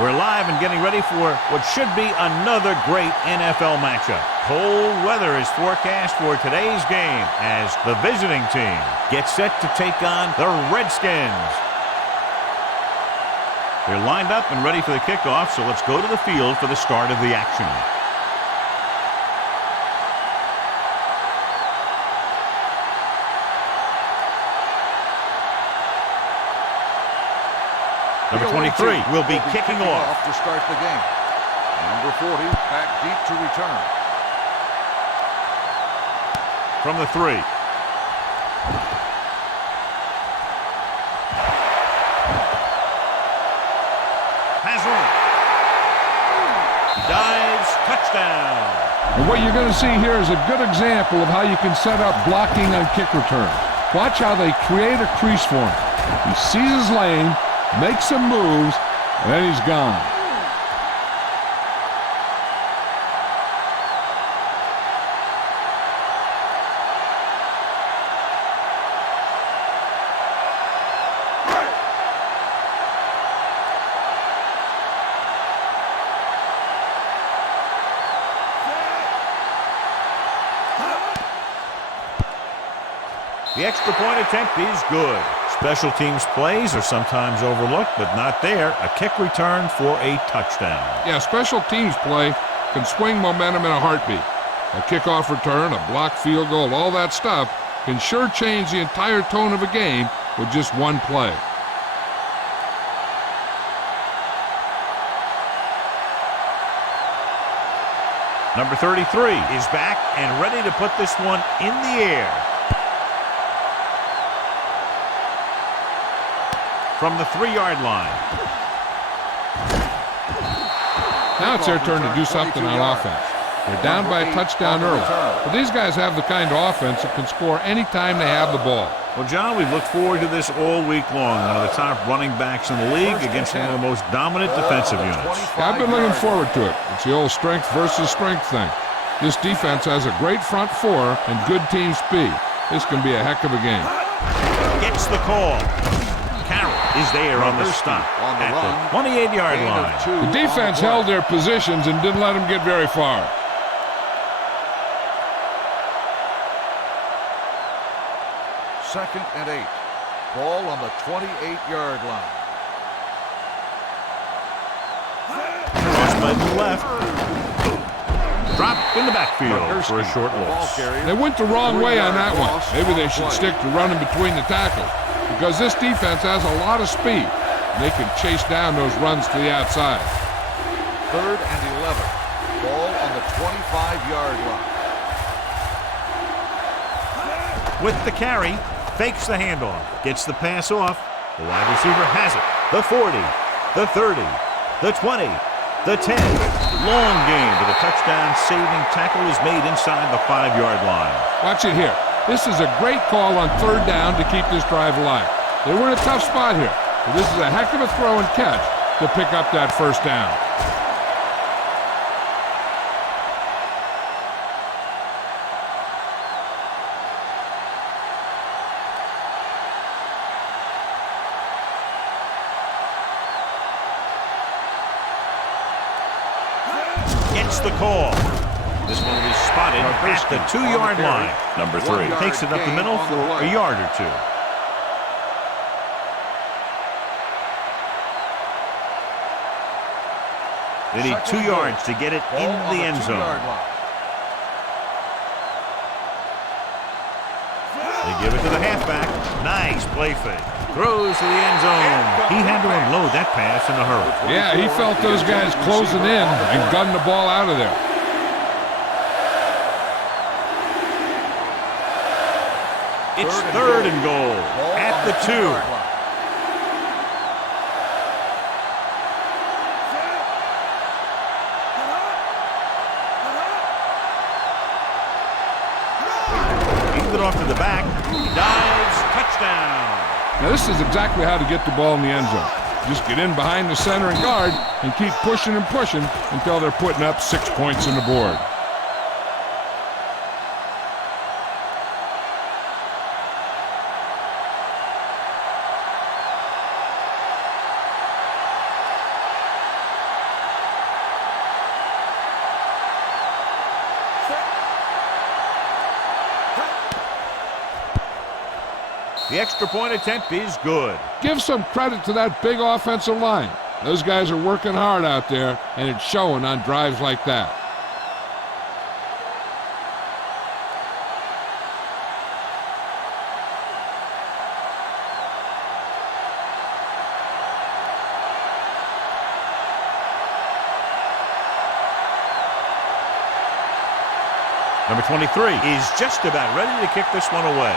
We're live and getting ready for what should be another great NFL matchup. Cold weather is forecast for today's game as the visiting team gets set to take on the Redskins. They're lined up and ready for the kickoff, so let's go to the field for the start of the action. Number 23 will be kicking off to start the game. Number 40 back deep to return. From the 3. Has one. Dives, touchdown. And what you're going to see here is a good example of how you can set up blocking on kick returns. Watch how they create a crease for him. He sees his lane, makes some moves, and then he's gone. The extra point attempt is good. Special teams plays are sometimes overlooked, but not there. A kick return for a touchdown. Yeah, special teams play can swing momentum in a heartbeat. A kickoff return, a blocked field goal, all that stuff can sure change the entire tone of a game with just one play. Number 33 is back and ready to put this one in the air. From the 3-yard line. Now it's their turn to do something on offense. They're down by a touchdown early. But these guys have the kind of offense that can score anytime they have the ball. Well, John, we've looked forward to this all week long. One of the top running backs in the league against one of the most dominant defensive units. Yeah, I've been looking forward to it. It's the old strength versus strength thing. This defense has a great front four and good team speed. This can be a heck of a game. Gets the call. Is there on the stop at the 28-yard line. The defense held their positions and didn't let them get very far. Second and 8. Ball on the 28-yard line. Cross by the left. Dropped in the backfield for a short loss. They went the wrong way on that one. Maybe they should stick to running between the tackles, because this defense has a lot of speed. They can chase down those runs to the outside. Third and 11. Ball on the 25-yard line. With the carry, fakes the handoff, gets the pass off. The wide receiver has it. The 40, the 30, the 20, the 10. Long gain, but the touchdown-saving tackle is made inside the 5-yard line. Watch it here. This is a great call on third down to keep this drive alive. They were in a tough spot here, but this is a heck of a throw and catch to pick up that first down. Gets the call. This one will be spotted at the 2-yard line. Number 3 takes it up the middle for a yard or two. They need 2 yards to get it in the end zone. They give it to the halfback. Nice play fake. Throws to the end zone. He had to unload that pass in a hurry. Yeah, he felt those guys closing in and gunned the ball out of there. It's third and goal at the 2. It off to the back, dives, touchdown. Now this is exactly how to get the ball in the end zone. Just get in behind the center and guard and keep pushing and pushing until they're putting up 6 points on the board. The extra point attempt is good. Give some credit to that big offensive line. Those guys are working hard out there, and it's showing on drives like that. Number 23 is just about ready to kick this one away.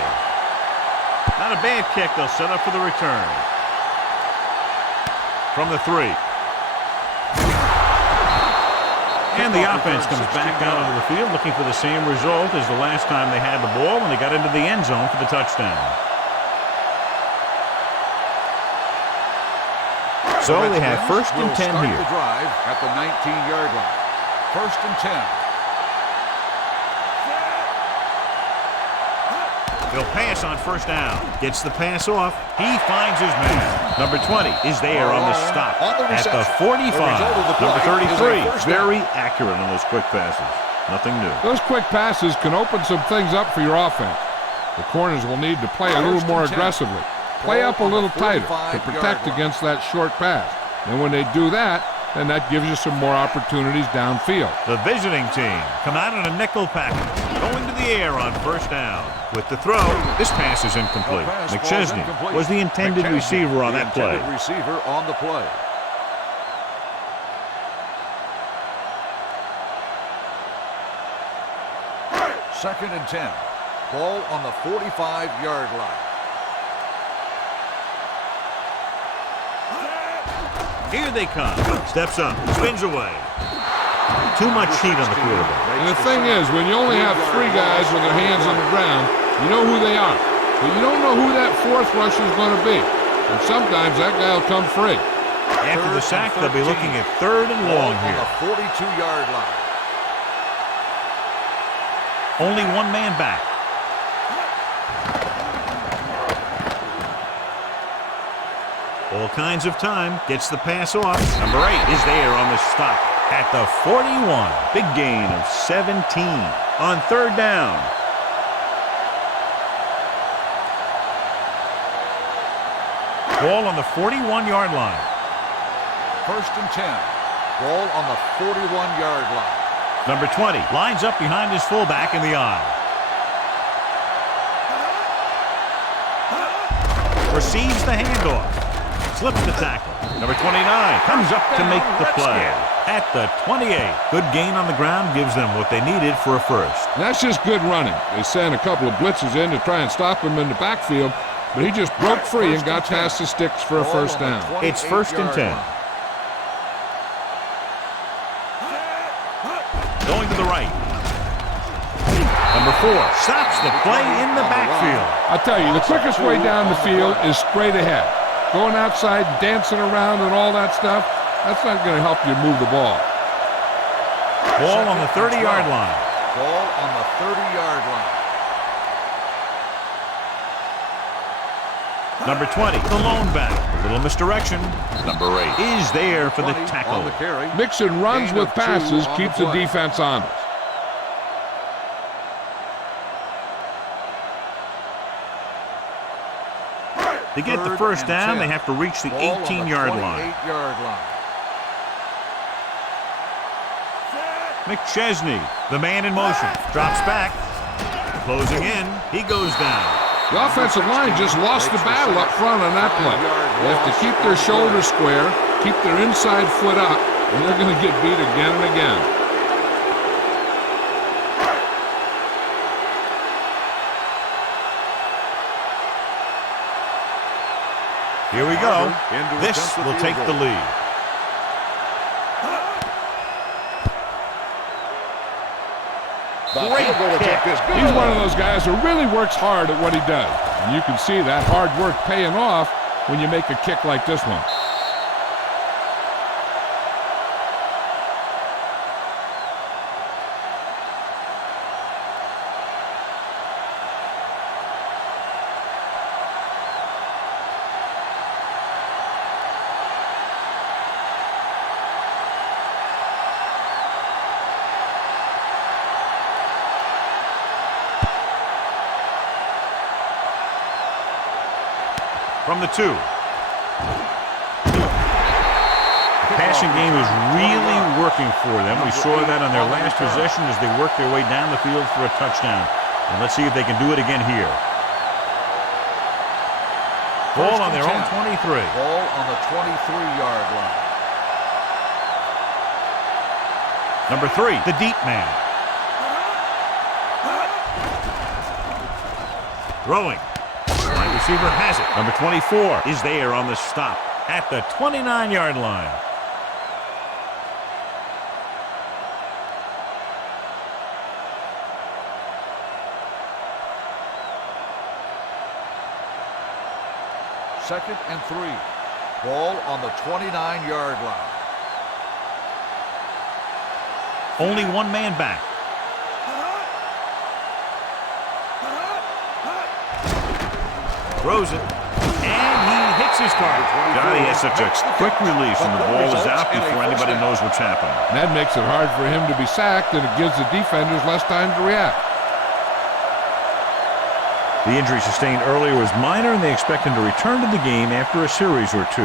Not a bad kick. They'll set up for the return. From the 3. And the offense comes back out onto the field looking for the same result as the last time they had the ball when they got into the end zone for the touchdown. So they have first and 10 here. The drive at the 19-yard line. First and 10. He'll pass on first down. Gets the pass off. He finds his man. Number 20 is there on the stop at the 45. Number 33, very accurate on those quick passes. Nothing new. Those quick passes can open some things up for your offense. The corners will need to play a little more aggressively. Play up a little tighter to protect against that short pass. And when they do that, then that gives you some more opportunities downfield. The visiting team come out in a nickel package, going to the air on first down. With the throw, this pass is incomplete. McChesney was the intended receiver on that play. Receiver on the play. Second and 10. Ball on the 45-yard line. Here they come. Steps up, spins away. Too much heat on the quarterback. And the thing is, when you only have 3 guys with their hands on the ground, you know who they are. But you don't know who that 4th rusher is going to be. And sometimes that guy will come free. After the sack, they'll be looking at 3rd and long here. On the 42-yard line. Only one man back. All kinds of time. Gets the pass off. Number 8 is there on the stop at the 41. Big gain of 17 on 3rd down. Ball on the 41-yard line. First and 10. Ball on the 41-yard line. Number 20 lines up behind his fullback in the eye. Receives the handoff. Slips the tackle. Number 29 comes up to make the play at the 28. Good gain on the ground gives them what they needed for a first. And that's just good running. They sent a couple of blitzes in to try and stop him in the backfield, but he just broke free and got past the sticks for a first down. It's first and 10. Going to the right. Number 4 stops the play in the backfield. I tell you, the quickest way down the field is straight ahead. Going outside, dancing around and all that stuff, that's not going to help you move the ball. Ball on the 30-yard line. Ball on the 30-yard line. Number 20, the lone back. A little misdirection. Number 8 is there for the tackle. Mixing runs with passes keeps the defense honest. To get the first down, they have to reach the 18-yard line. McChesney, the man in motion, drops back. Closing in, he goes down. The offensive line just lost the battle up front on that play. They have to keep their shoulders square, keep their inside foot up, and they're going to get beat again and again. Here we go. This will take the lead. Great kick. He's one of those guys who really works hard at what he does. And you can see that hard work paying off when you make a kick like this one. from the 2. The passing game is really working for them. We saw that on their last possession as they worked their way down the field for a touchdown. And let's see if they can do it again here. Ball on their own 23. Ball on the 23-yard line. Number 3, the deep man. Throwing. Wide receiver has it. Number 24 is there on the stop at the 29-yard line. Second and 3. Ball on the 29-yard line. Only one man back. Throws it. And he hits his target. God, he has such a quick release, and the ball is out before anybody knows what's happening. That makes it hard for him to be sacked, and it gives the defenders less time to react. The injury sustained earlier was minor, and they expect him to return to the game after a series or 2.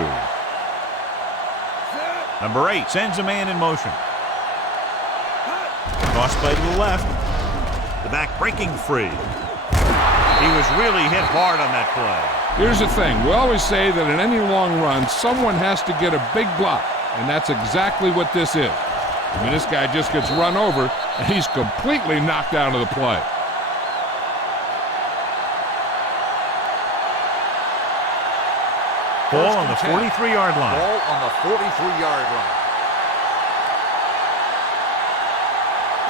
Number 8 sends a man in motion. Toss play to the left. The back breaking free. He was really hit hard on that play. Here's the thing. We always say that in any long run, someone has to get a big block, and that's exactly what this is. I mean, this guy just gets run over, and he's completely knocked out of the play. Ball on the 43-yard line. Ball on the 43-yard line.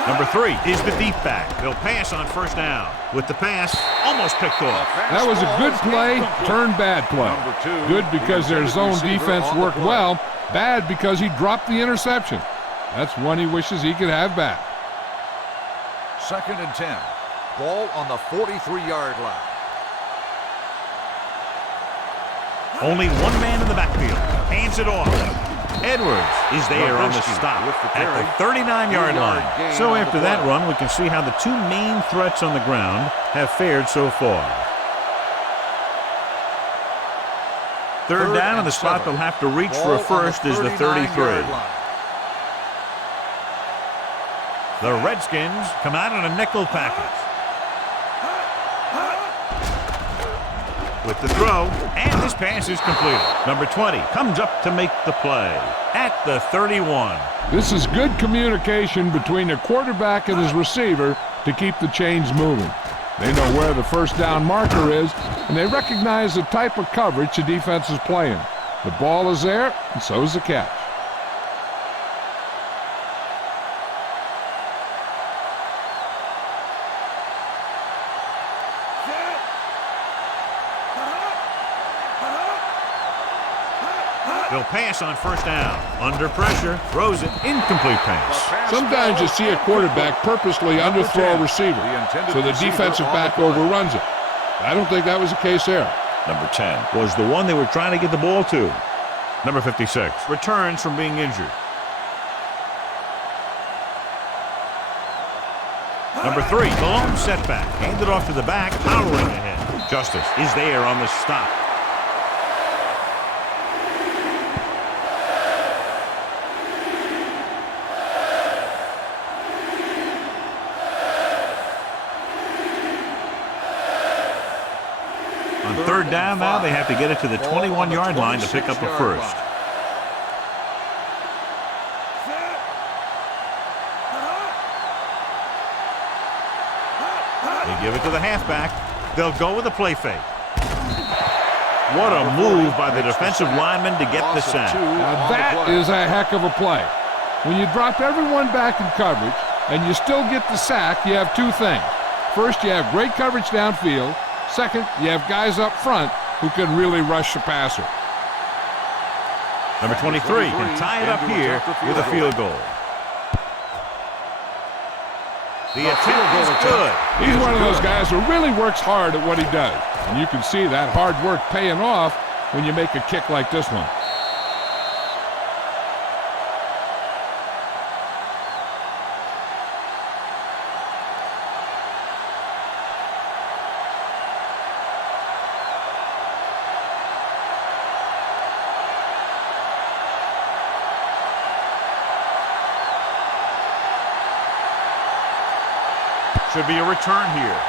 Number 3 is the deep back. They'll pass on first down. With the pass, almost picked off. That was a good play, turned bad play. Good because their zone defense worked well. Bad because he dropped the interception. That's one he wishes he could have back. Second and 10. Ball on the 43-yard line. Only one man in the backfield. Hands it off. Edwards is there on the stop at the 39-yard line. So after that run, we can see how the 2 main threats on the ground have fared so far. Third down, and the spot they'll have to reach for a first is the 33. The Redskins come out in a nickel package. With the throw, and this pass is completed. Number 20 comes up to make the play at the 31. This is good communication between the quarterback and his receiver to keep the chains moving. They know where the first down marker is, and they recognize the type of coverage the defense is playing. The ball is there, and so is the catch. They'll pass on first down. Under pressure, throws it, incomplete pass. Sometimes you see a quarterback purposely underthrow a receiver, so the defensive back overruns it. I don't think that was the case there. Number 10 was the one they were trying to get the ball to. Number 56 returns from being injured. Number 3, the lone setback. Handed off to the back, powering ahead. Justice is there on the stop. On third down now, they have to get it to the 21-yard line to pick up a first. They give it to the halfback. They'll go with a play fake. What a move by the defensive lineman to get the sack. Now that is a heck of a play. When you drop everyone back in coverage and you still get the sack, you have 2 things. First, you have great coverage downfield. Second, you have guys up front who can really rush the passer. Number 23 can tie it up here with a field goal. The attempt is good. He's one of those guys who really works hard at what he does. And you can see that hard work paying off when you make a kick like this one. Should be a return here.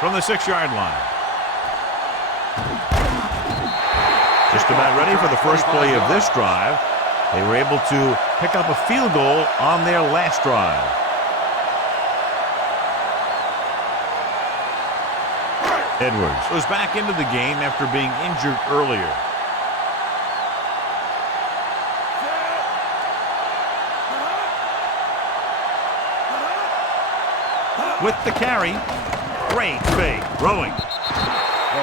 From the 6-yard line. Just about ready for the first play of this drive. They were able to pick up a field goal on their last drive. Edwards was back into the game after being injured earlier. With the carry, great fake, throwing.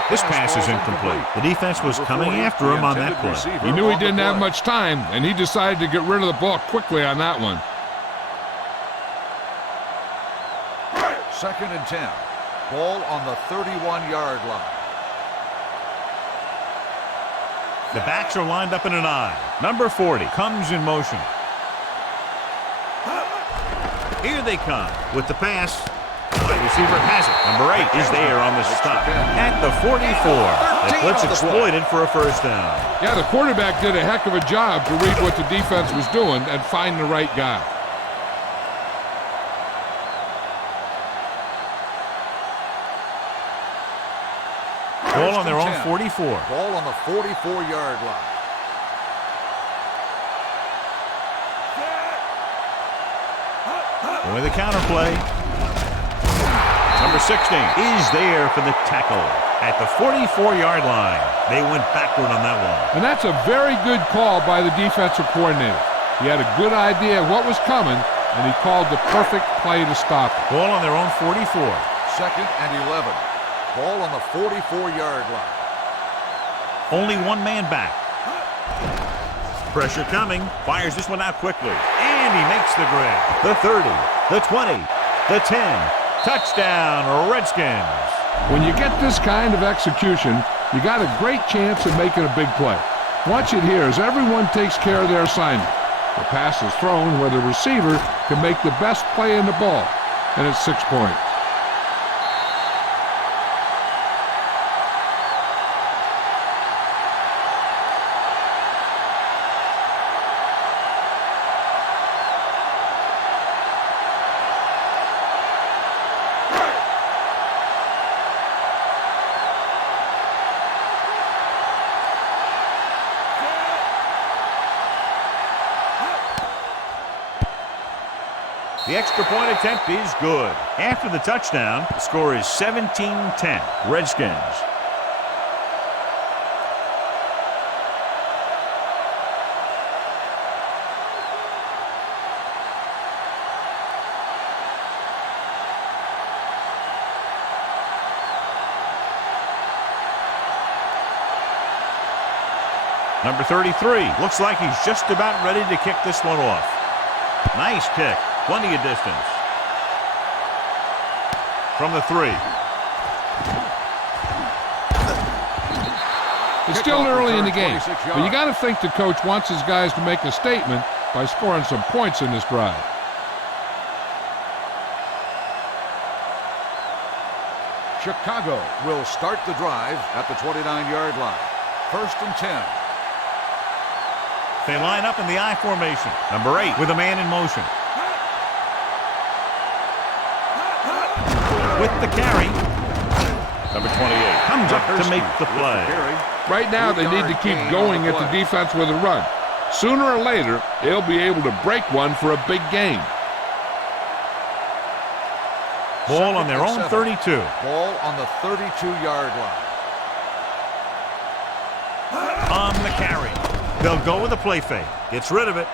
This pass is incomplete. The defense was coming after him on that play. He knew he didn't have much time, and he decided to get rid of the ball quickly on that one. 2nd and 10. Ball on the 31-yard line. The backs are lined up in an I. Number 40 comes in motion. Here they come with the pass. Wide receiver has it. Number 8 is there on the stop. At the 44. The blitz exploited for a first down. Yeah, the quarterback did a heck of a job to read what the defense was doing and find the right guy. Ball on their own 44. Ball on the 44-yard line. With the counter play. Number 16 is there for the tackle at the 44-yard line. They went backward on that one. And that's a very good call by the defensive coordinator. He had a good idea of what was coming, and he called the perfect play to stop it. Ball on their own 44. 2nd and 11. Ball on the 44-yard line. Only one man back. Pressure coming. Fires this one out quickly. And he makes the grab. The 30, the 20, the 10. Touchdown, Redskins. When you get this kind of execution, you got a great chance of making a big play. Watch it here as everyone takes care of their assignment. The pass is thrown where the receiver can make the best play in the ball, and it's 6 points. The extra point attempt is good. After the touchdown, the score is 17-10. Redskins. Number 33 looks like he's just about ready to kick this one off. Nice kick. Plenty of distance. From the 3. It's still early in the game, but you got to think the coach wants his guys to make a statement by scoring some points in this drive. Chicago will start the drive at the 29-yard line. 1st and 10. They line up in the I formation. Number 8 with a man in motion. With the carry. Number 28 comes up to make the play. Right now, they need to keep going at the defense with a run. Sooner or later, they'll be able to break one for a big gain. Ball on their own 32. Ball on the 32-yard line. On the carry. They'll go with a play fake. Gets rid of it.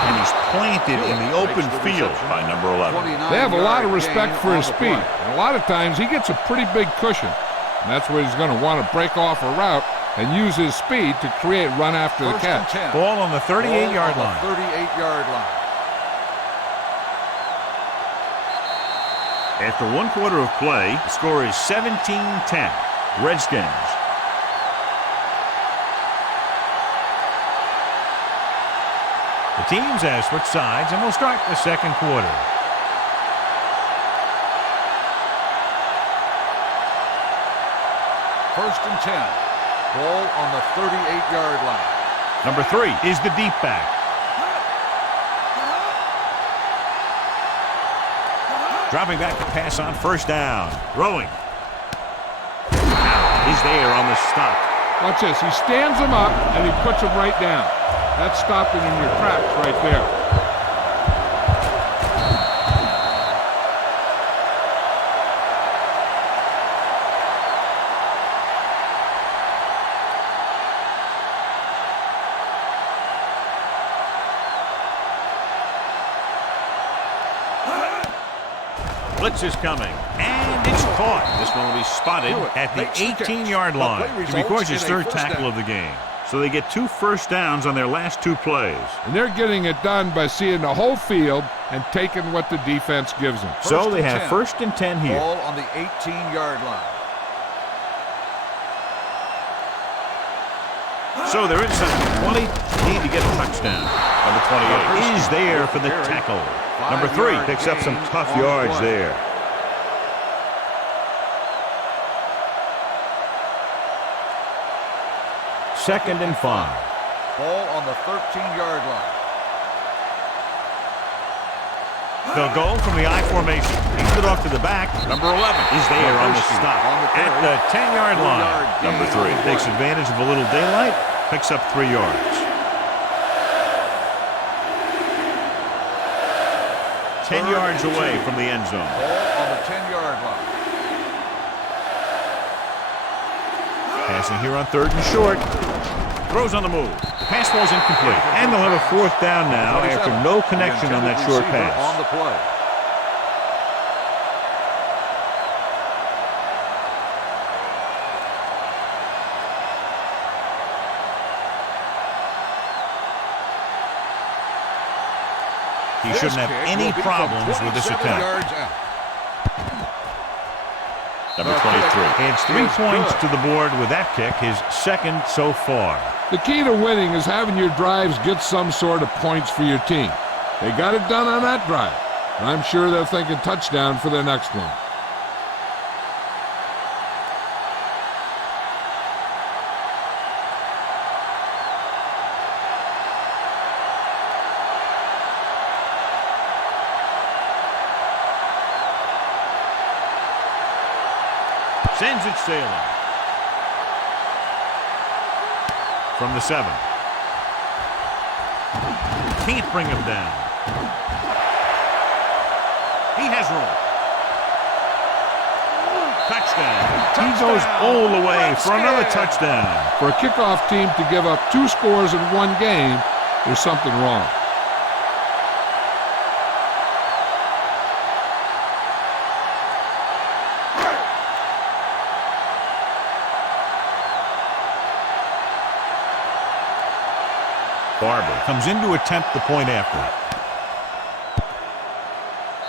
And he's planted in the open field by number 11. They have a lot of respect for his speed. And a lot of times he gets a pretty big cushion. And that's where he's going to want to break off a route and use his speed to create run after the catch. Ball on the 38-yard line. 38-yard line. After 1 quarter of play, the score is 17-10. Redskins. The teams have switched sides and will start the second quarter. First and 10. Ball on the 38-yard line. Number 3 is the deep back. Dropping back to pass on first down. Throwing. He's there on the stop. Watch this. He stands him up, and he puts him right down. That's stopping in your tracks right there. Blitz is coming, and it's caught. This one will be spotted at the 18-yard line. He records his third tackle of the game. So they get 2 first downs on their last 2 plays. And they're getting it done by seeing the whole field and taking what the defense gives them. So they have 1st and 10 here. Ball on the 18-yard line. So they're inside the 20. Need to get a touchdown. Number 28 is there for the tackle. Number 3 picks up some tough yards there. Second and 5. Ball on the 13-yard line. They'll go from the I formation. He's it off to the back. Number 11 is there on the stop at the 10-yard line. Number 3 takes advantage of a little daylight, picks up 3 yards. 10 yards away from the end zone. Ball on the 10-yard line. Passing here on 3rd and short. Throws on the move. Pass ball's incomplete. And they'll have a 4th down now after no connection on that short pass. On the play. He shouldn't have any problems with this attempt. Number 23 adds 3 points to the board with that kick, his 2nd so far. The key to winning is having your drives get some sort of points for your team. They got it done on that drive. And I'm sure they're thinking touchdown for their next one. Sends it sailing. From the 7. Can't bring him down. He has room. Touchdown. He goes all the way for another touchdown. For a kickoff team to give up 2 scores in one game, there's something wrong. Barber comes in to attempt the point after.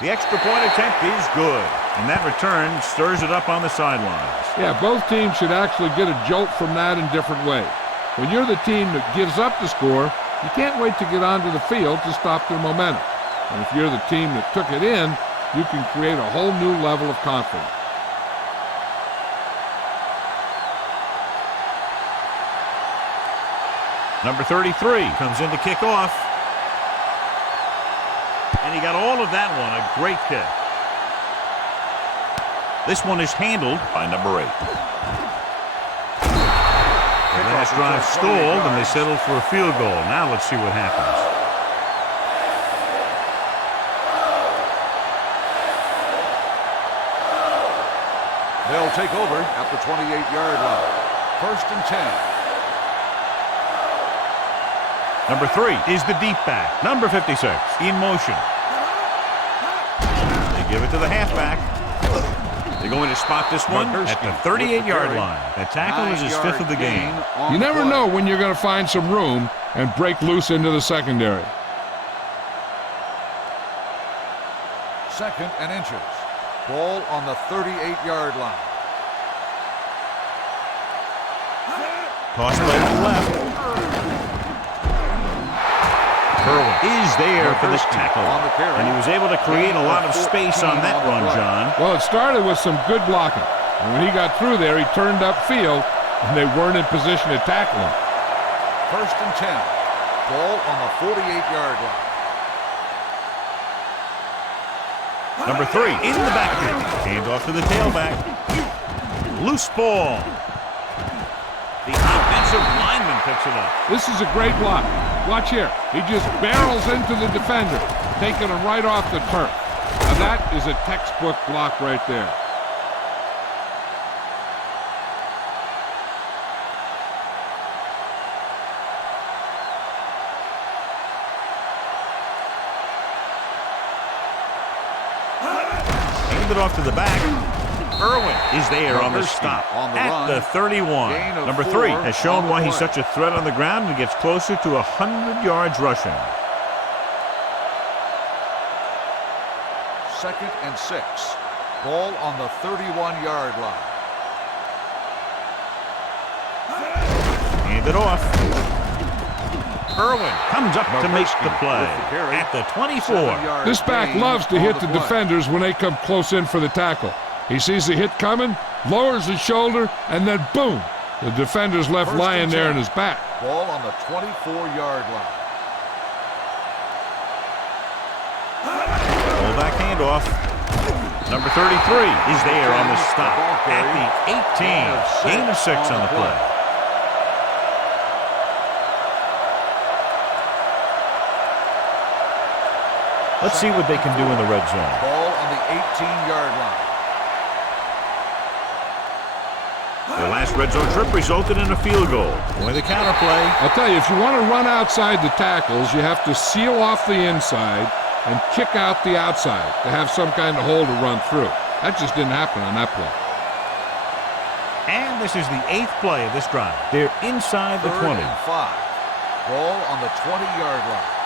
The extra point attempt is good, and that return stirs it up on the sidelines. Yeah, both teams should actually get a jolt from that in different ways. When you're the team that gives up the score, you can't wait to get onto the field to stop their momentum. And if you're the team that took it in, you can create a whole new level of confidence. Number 33 comes in to kick off. And he got all of that one. A great kick. This one is handled by number 8. The last drive stalled, and they settled for a field goal. Now let's see what happens. They'll take over at the 28-yard line. 1st and 10. Number 3 is the deep back. Number 56 in motion. They give it to the halfback. They're going to spot this one at the 38-yard line. That tackle is his 5th of the game. You never know when you're going to find some room and break loose into the secondary. 2nd and inches. Ball on the 38-yard line. Toss play to the left. Is there for this tackle, and he was able to create a lot of space on that run, John. Well, it started with some good blocking, and when he got through there, he turned upfield, and they weren't in position to tackle him. 1st and 10. Ball on the 48-yard line. Number 3 in the backfield. Hand off to the tailback. Loose ball. The offensive lineman picks it up. This is a great block. Watch here. He just barrels into the defender, taking him right off the turf. Now that is a textbook block right there. Hand it off to the back. Irwin is there on the stop at the 31. Number 3 has shown why he's such a threat on the ground and gets closer to 100 yards rushing. 2nd and 6. Ball on the 31-yard line. Hand it off. Irwin comes up to make the play at the 24. This back loves to hit the defenders when they come close in for the tackle. He sees the hit coming, lowers his shoulder, and then boom, the defender's left lying there in his back. Ball on the 24-yard line. Fullback handoff. Number 33 is there on the stop at the 18. Gain of 6 on the play. Let's see what they can do in the red zone. Ball on the 18-yard line. Their last red zone trip resulted in a field goal. With a counter play. I'll tell you, if you want to run outside the tackles, you have to seal off the inside and kick out the outside to have some kind of hole to run through. That just didn't happen on that play. And this is the 8th play of this drive. They're inside the 20. 3rd and 5. Ball on the 20-yard line.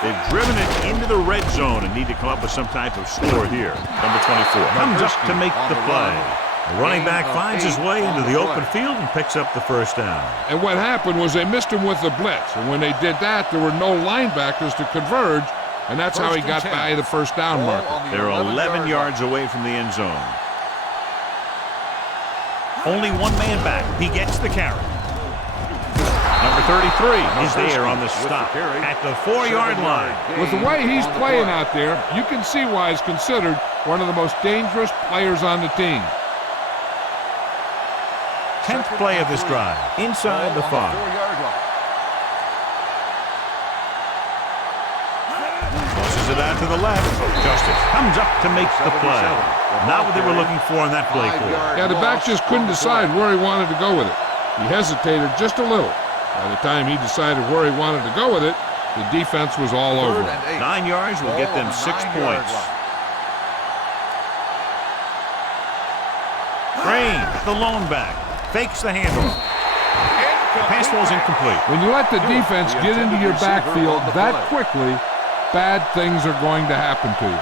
They've driven it into the red zone and need to come up with some type of score here. Number 24 comes up to make the play. The running back finds his way into the open field and picks up the first down. And what happened was they missed him with the blitz. And when they did that, there were no linebackers to converge, and that's how he got by the first down marker. They're 11 yards away from the end zone. Only one man back. He gets the carry. Number 33 is there on the stop at the 4-yard line. With the way he's playing out there, you can see why he's considered one of the most dangerous players on the team. 10th play of this drive, inside the 5. Tosses it out to the left. Justice comes up to make the play. Not what they were looking for on that play call. Yeah, the back just couldn't decide where he wanted to go with it. He hesitated just a little. By the time he decided where he wanted to go with it, the defense was all over him. 9 yards will get them 6 points. Crane, the lone back, fakes the handoff. The pass ball's incomplete. When you let the defense get into your backfield that quickly, bad things are going to happen to you.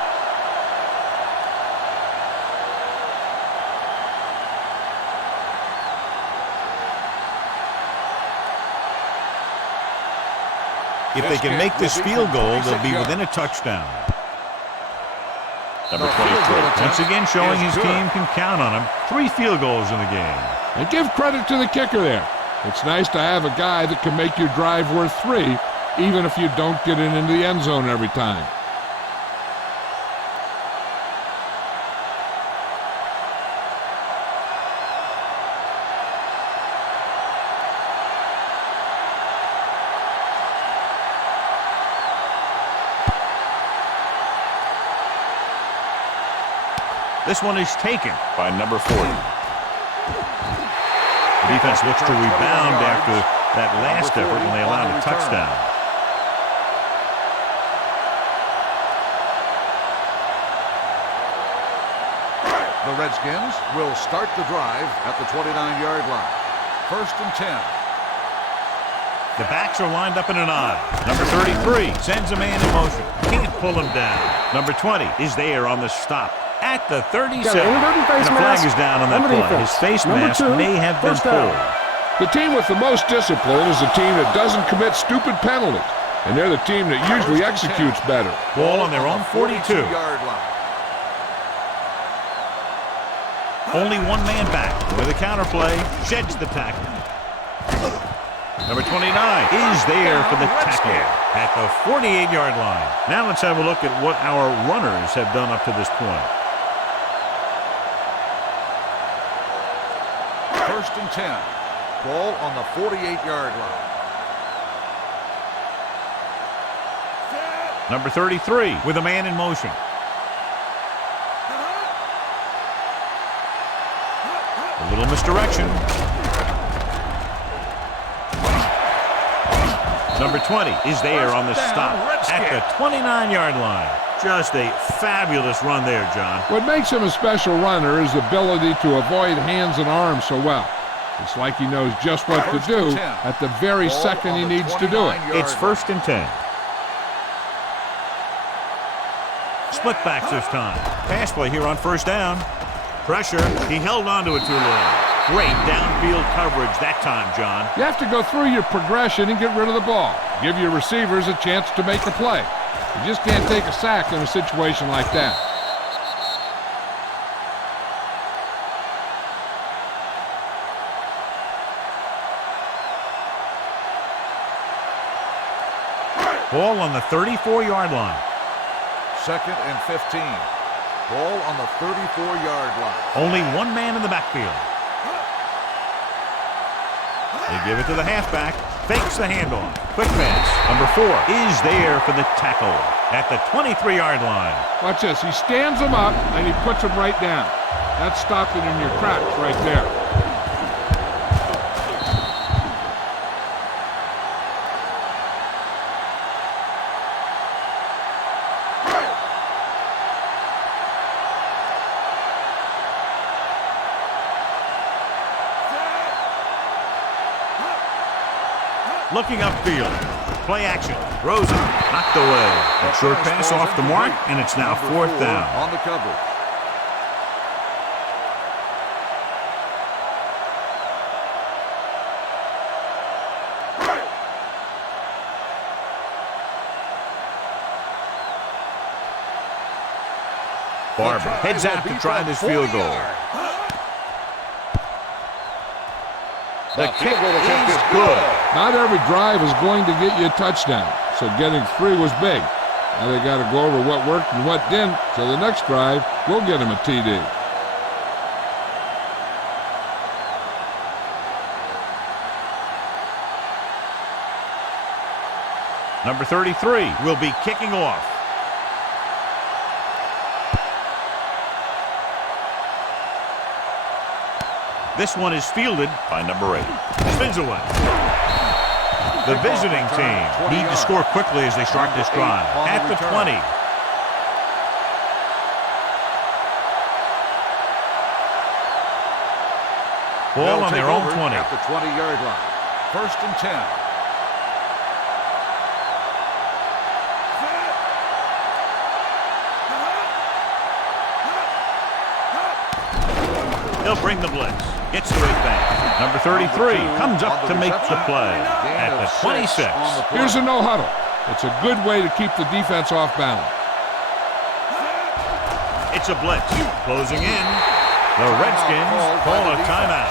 If they can make this field goal, they'll be within a touchdown. Number 23, once again showing his team can count on him. 3 field goals in the game. And give credit to the kicker there. It's nice to have a guy that can make your drive worth 3, even if you don't get it into the end zone every time. This one is taken by number 40. The defense looks to rebound after that last effort when they allowed a touchdown. The Redskins will start the drive at the 29-yard line. 1st and 10. The backs are lined up in an I. Number 33 sends a man in motion. Can't pull him down. Number 20 is there on the stop at the 37. And a flag is down on that play. His face mask may have been pulled. The team with the most discipline is the team that doesn't commit stupid penalties. And they're the team that usually executes better. Ball on their own 42-yard line. Only one man back with a counter play. Sheds the tackle. Number 29 is there for the tackle. at the 48-yard line. Now let's have a look at what our runners have done up to this point. 1st and 10. Ball on the 48-yard line. Number 33 with a man in motion. A little misdirection. Number 20 is there on the stop at the 29-yard line. Just a fabulous run there, John. What makes him a special runner is the ability to avoid hands and arms so well. It's like he knows just what to do at the very second he needs to do it. It's 1st and 10. Split backs this time. Pass play here on 1st down. Pressure. He held on to it too long. Great downfield coverage that time, John. You have to go through your progression and get rid of the ball. Give your receivers a chance to make a play. You just can't take a sack in a situation like that. Ball on the 34-yard line. 2nd and 15. Ball on the 34-yard line. Only one man in the backfield. They give it to the halfback. Fakes the handoff. Quick pass. Number 4 is there for the tackle at the 23-yard line. Watch this. He stands him up and he puts him right down. That's stopping in your tracks right there. Looking upfield. Play action. Rosen knocked away. A short pass off the mark, and it's now 4th down. On the cover. Barber heads out to try this field goal. The kick is good. Not every drive is going to get you a touchdown, so getting 3 was big. Now they got to go over what worked and what didn't, so the next drive will get him a TD. Number 33 will be kicking off. This one is fielded by number 8. Spins away. The visiting team need to score quickly as they start this drive. At the 20. Ball on their own 20. At the 20-yard line. 1st and 10. He'll bring the blitz. Gets the right back. Number 33 comes up to make the play at the 26. Here's a no huddle. It's a good way to keep the defense off balance. It's a blitz. Closing in. The Redskins call a timeout.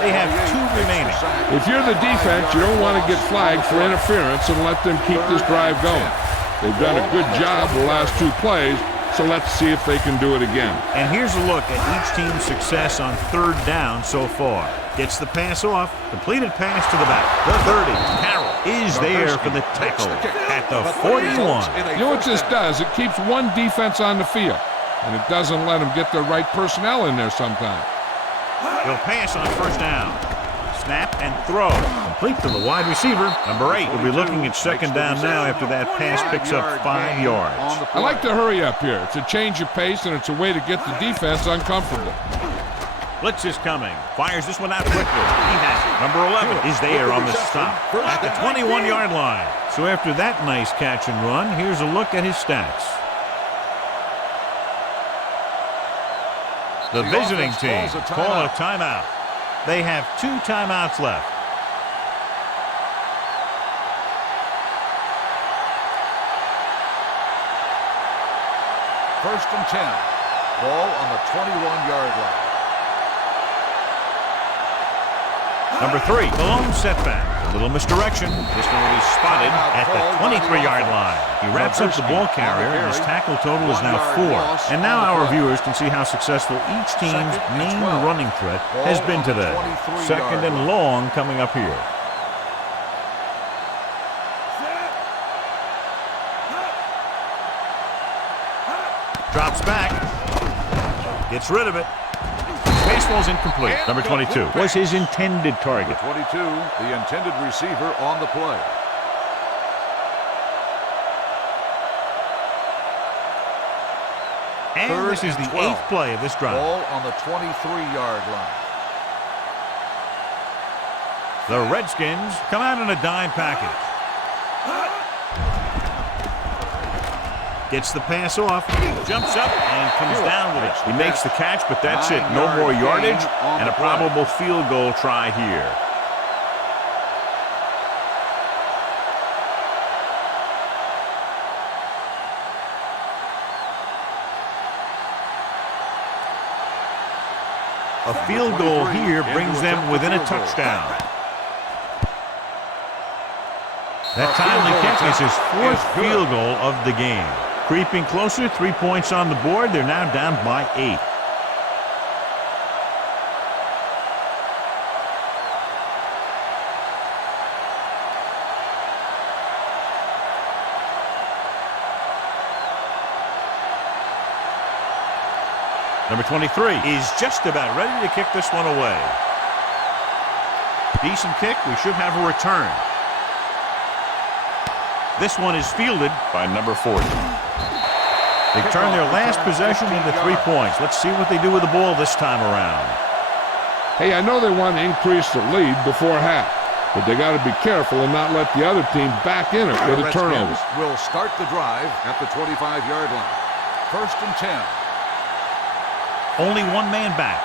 They have 2 remaining. If you're the defense, you don't want to get flagged for interference and let them keep this drive going. They've done a good job the last 2 plays, so let's see if they can do it again. And here's a look at each team's success on 3rd down so far. Gets the pass off. Completed pass to the back. The 30. Carroll is there for the tackle at the 41. You know what this does? It keeps one defense on the field, and it doesn't let them get the right personnel in there sometimes. He'll pass on 1st down. Snap and throw. Complete to the wide receiver. Number 8 will be looking at 2nd down now after that pass picks up 5 yards. I like to hurry up here. It's a change of pace, and it's a way to get the defense uncomfortable. Blitz is coming. Fires this one out quickly. He has it. Number 11 is there on the stop at the 21-yard line. So after that nice catch and run, here's a look at his stats. The visiting team call a timeout. They have 2 timeouts left. First and 10. Ball on the 21-yard line. Number 3, the lone setback. A little misdirection. This one will be spotted at the 23-yard line. He wraps up the ball carrier, and his tackle total is now 4. And now our viewers can see how successful each team's main running threat has been today. Second and long coming up here. Drops back. Gets rid of it. Baseball's incomplete. Number 22 was his intended target. 22, the intended receiver on the play. And this is the 8th play of this drive. Ball on the 23-yard line. The Redskins come out in a dime package. Gets the pass off, jumps up, and comes down with it. He makes the catch, but that's it. No more yardage, and a probable field goal try here. A field goal here brings them within a touchdown. That timely kick is his 4th field goal of the game. Creeping closer, 3 points on the board. They're now down by 8. Number 23 is just about ready to kick this one away. Decent kick. We should have a return. This one is fielded by number 40. They turn their last possession into 3 points. Let's see what they do with the ball this time around. Hey, I know they want to increase the lead before half, but they got to be careful and not let the other team back in it with a turnover. Will start the drive at the 25-yard line. 1st and 10. Only one man back.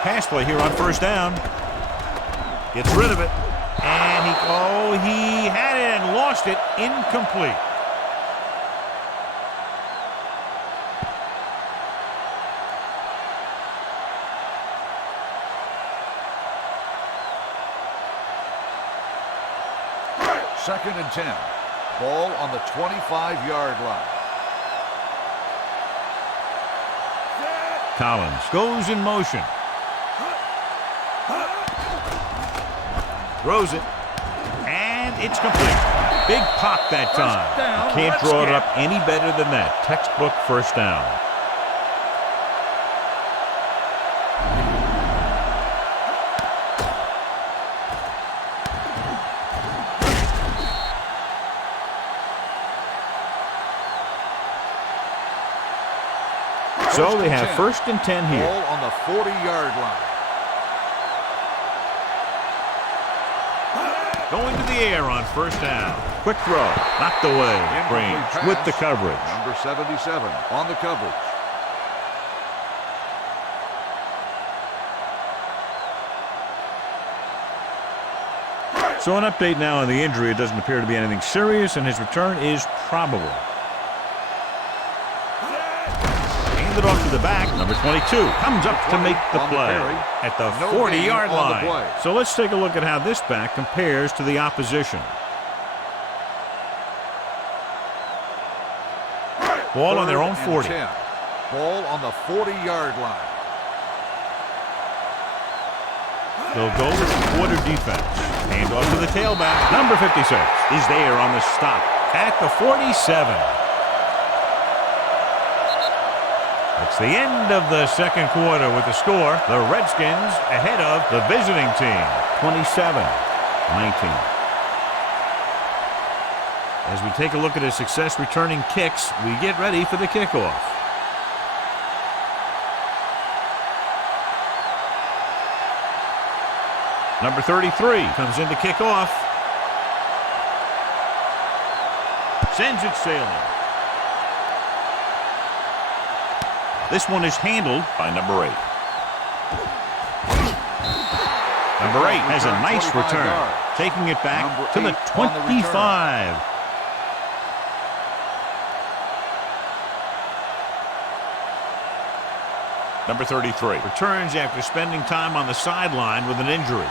Pass play here on 1st down. Gets rid of it. And he had it and lost it. Incomplete. Second and 10. Ball on the 25-yard line. Collins goes in motion. Throws it. And it's complete. Big pop that time. You can't draw it up any better than that. Textbook 1st down. So they have 1st and 10 here. Ball on the 40-yard line. Going to the air on 1st down. Quick throw. Knocked away. Range with the coverage. Number 77 on the coverage. So an update now on the injury. It doesn't appear to be anything serious, and his return is probable. Handed off to the back. Number 22 comes up to make the play at the 40-yard line. So let's take a look at how this back compares to the opposition. Ball on their own 40. Ball on the 40-yard line. They'll go with the quarter defense. Hand off to the tailback. Number 56 is there on the stop at the 47. It's the end of the second quarter with the score. The Redskins ahead of the visiting team, 27-19. As we take a look at his success returning kicks, we get ready for the kickoff. Number 33 comes in to kick off. Sends it sailing. This one is handled by number 8. Number 8 has a nice return, taking it back to the 25. Number 33 returns after spending time on the sideline with an injury.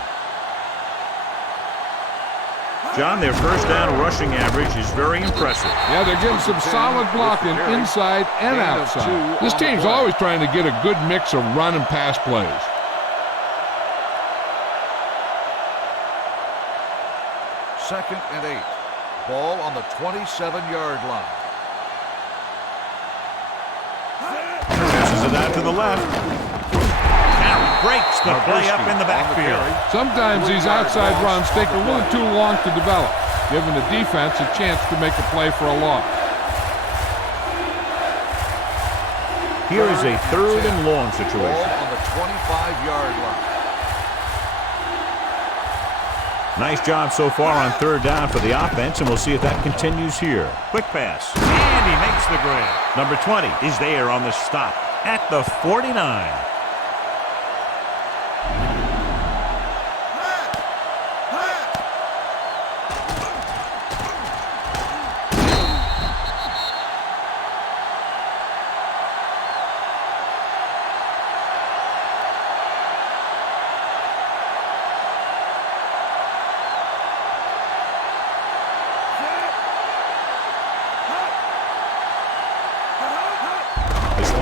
John, their first down rushing average is very impressive. Yeah, they're getting some solid blocking inside and outside. This team's always trying to get a good mix of run and pass plays. Second and 8. Ball on the 27-yard line. Passes it out to the left. Now breaks the play up in the backfield. Sometimes these outside runs take a little too long to develop, giving the defense a chance to make a play for a loss. Here is a third and long situation. Ball on the 25-yard line. Nice job so far on third down for the offense, and we'll see if that continues here. Quick pass, and he makes the grab. Number 20 is there on the stop at the 49.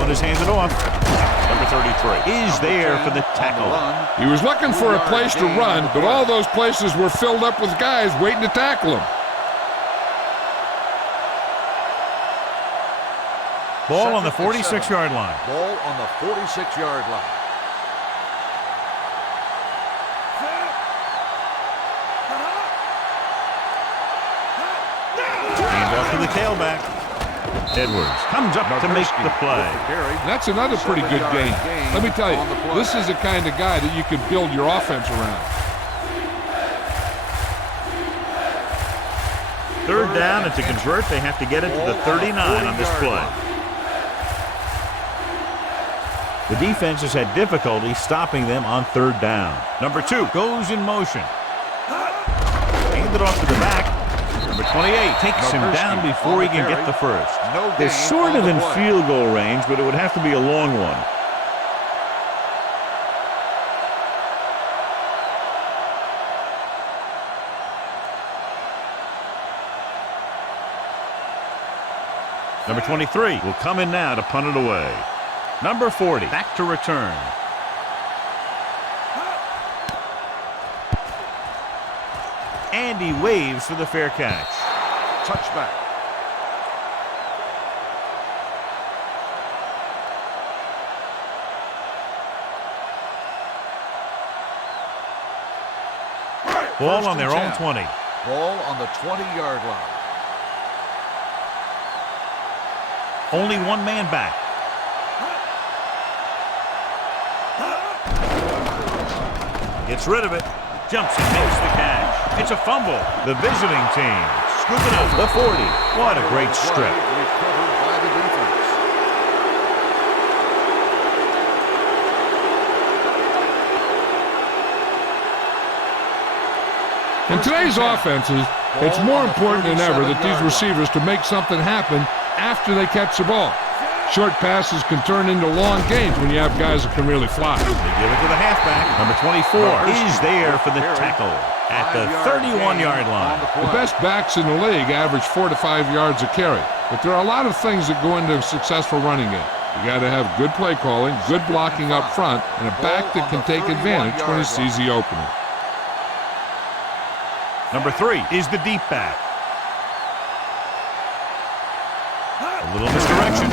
Is handed off. Number 33 is there for the tackle. He was looking for a place to run, but all those places were filled up with guys waiting to tackle him. Ball on the 46-yard line. Ball on the 46-yard line. Hand off to the tailback. Edwards comes up to make the play. That's another pretty good game. Let me tell you, this is the kind of guy that you can build your offense around. Third down, and to convert, they have to get it to the 39 on this play. The defense has had difficulty stopping them on third down. Number 2 goes in motion. Handed off to the back. Number 28 takes him down before he can get the first. They're sort of in field goal range, but it would have to be a long one. Number 23 will come in now to punt it away. Number 40 back to return. And he waves for the fair catch. Touchback. Ball on their own 20. Ball on the 20-yard line. Only one man back. Gets rid of it. Jumps and makes the catch. It's a fumble. The visiting team scooping up the 40. What a great strip. Recovered by the defense. In today's offenses, it's more important than ever that these receivers to make something happen after they catch the ball. Short passes can turn into long gains when you have guys that can really fly. They give it to the halfback. Number 24 is there for the tackle at the 31-yard line. The best backs in the league average 4 to 5 yards a carry, but there are a lot of things that go into a successful running game. You got to have good play calling, good blocking up front, and a back that can take advantage when he sees the opening. Number 3 is the deep back. A little misdirection.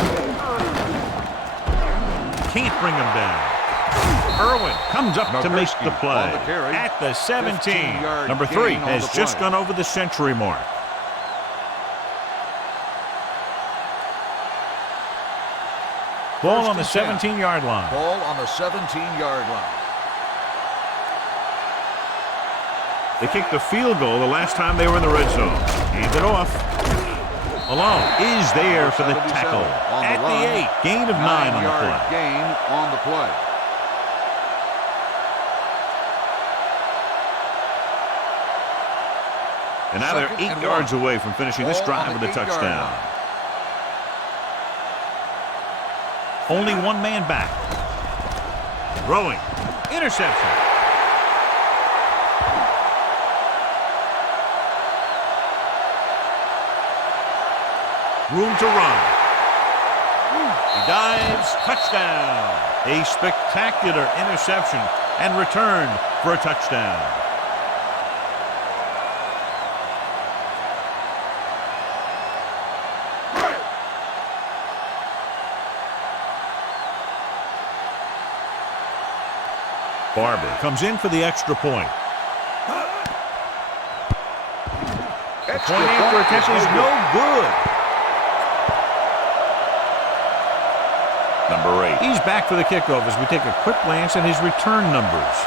Can't bring him down. Irwin comes up to make the play at the 17. Number 3 has just gone over the century mark. Ball on the 17-yard line. Ball on the 17-yard line. They kicked a field goal the last time they were in the red zone. Hand it off. Alone is there for the tackle at the 8. Gain of 9 on the play. Gain on the play. And now they're 8 yards away from finishing this drive with a touchdown. Only one man back. Throwing. Interception. Room to run. He dives. Touchdown. A spectacular interception and return for a touchdown. Barber comes in for the extra point. The point after attempt is no good. Number 8. He's back for the kickoff as we take a quick glance at his return numbers.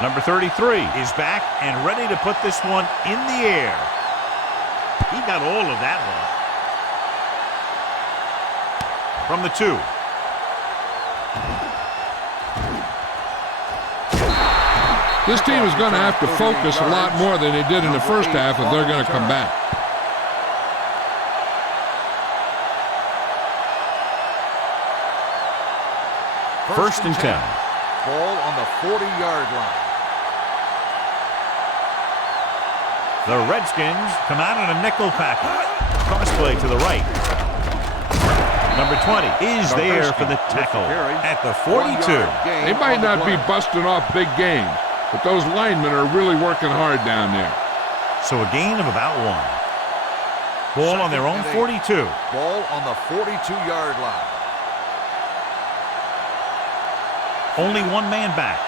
Number 33 is back and ready to put this one in the air. He got all of that one. From the 2. This team is going to have to focus a lot more than they did in the first half if they're going to come back. First and 10. Ball on the 40-yard line. The Redskins come out in a nickel package. Cross play to the right. Number 20 is there for the tackle at the 42. They might not be busting off big gains, but those linemen are really working hard down there. So a gain of about 1. Ball on their own 42. Ball on the 42-yard line. Only one man back.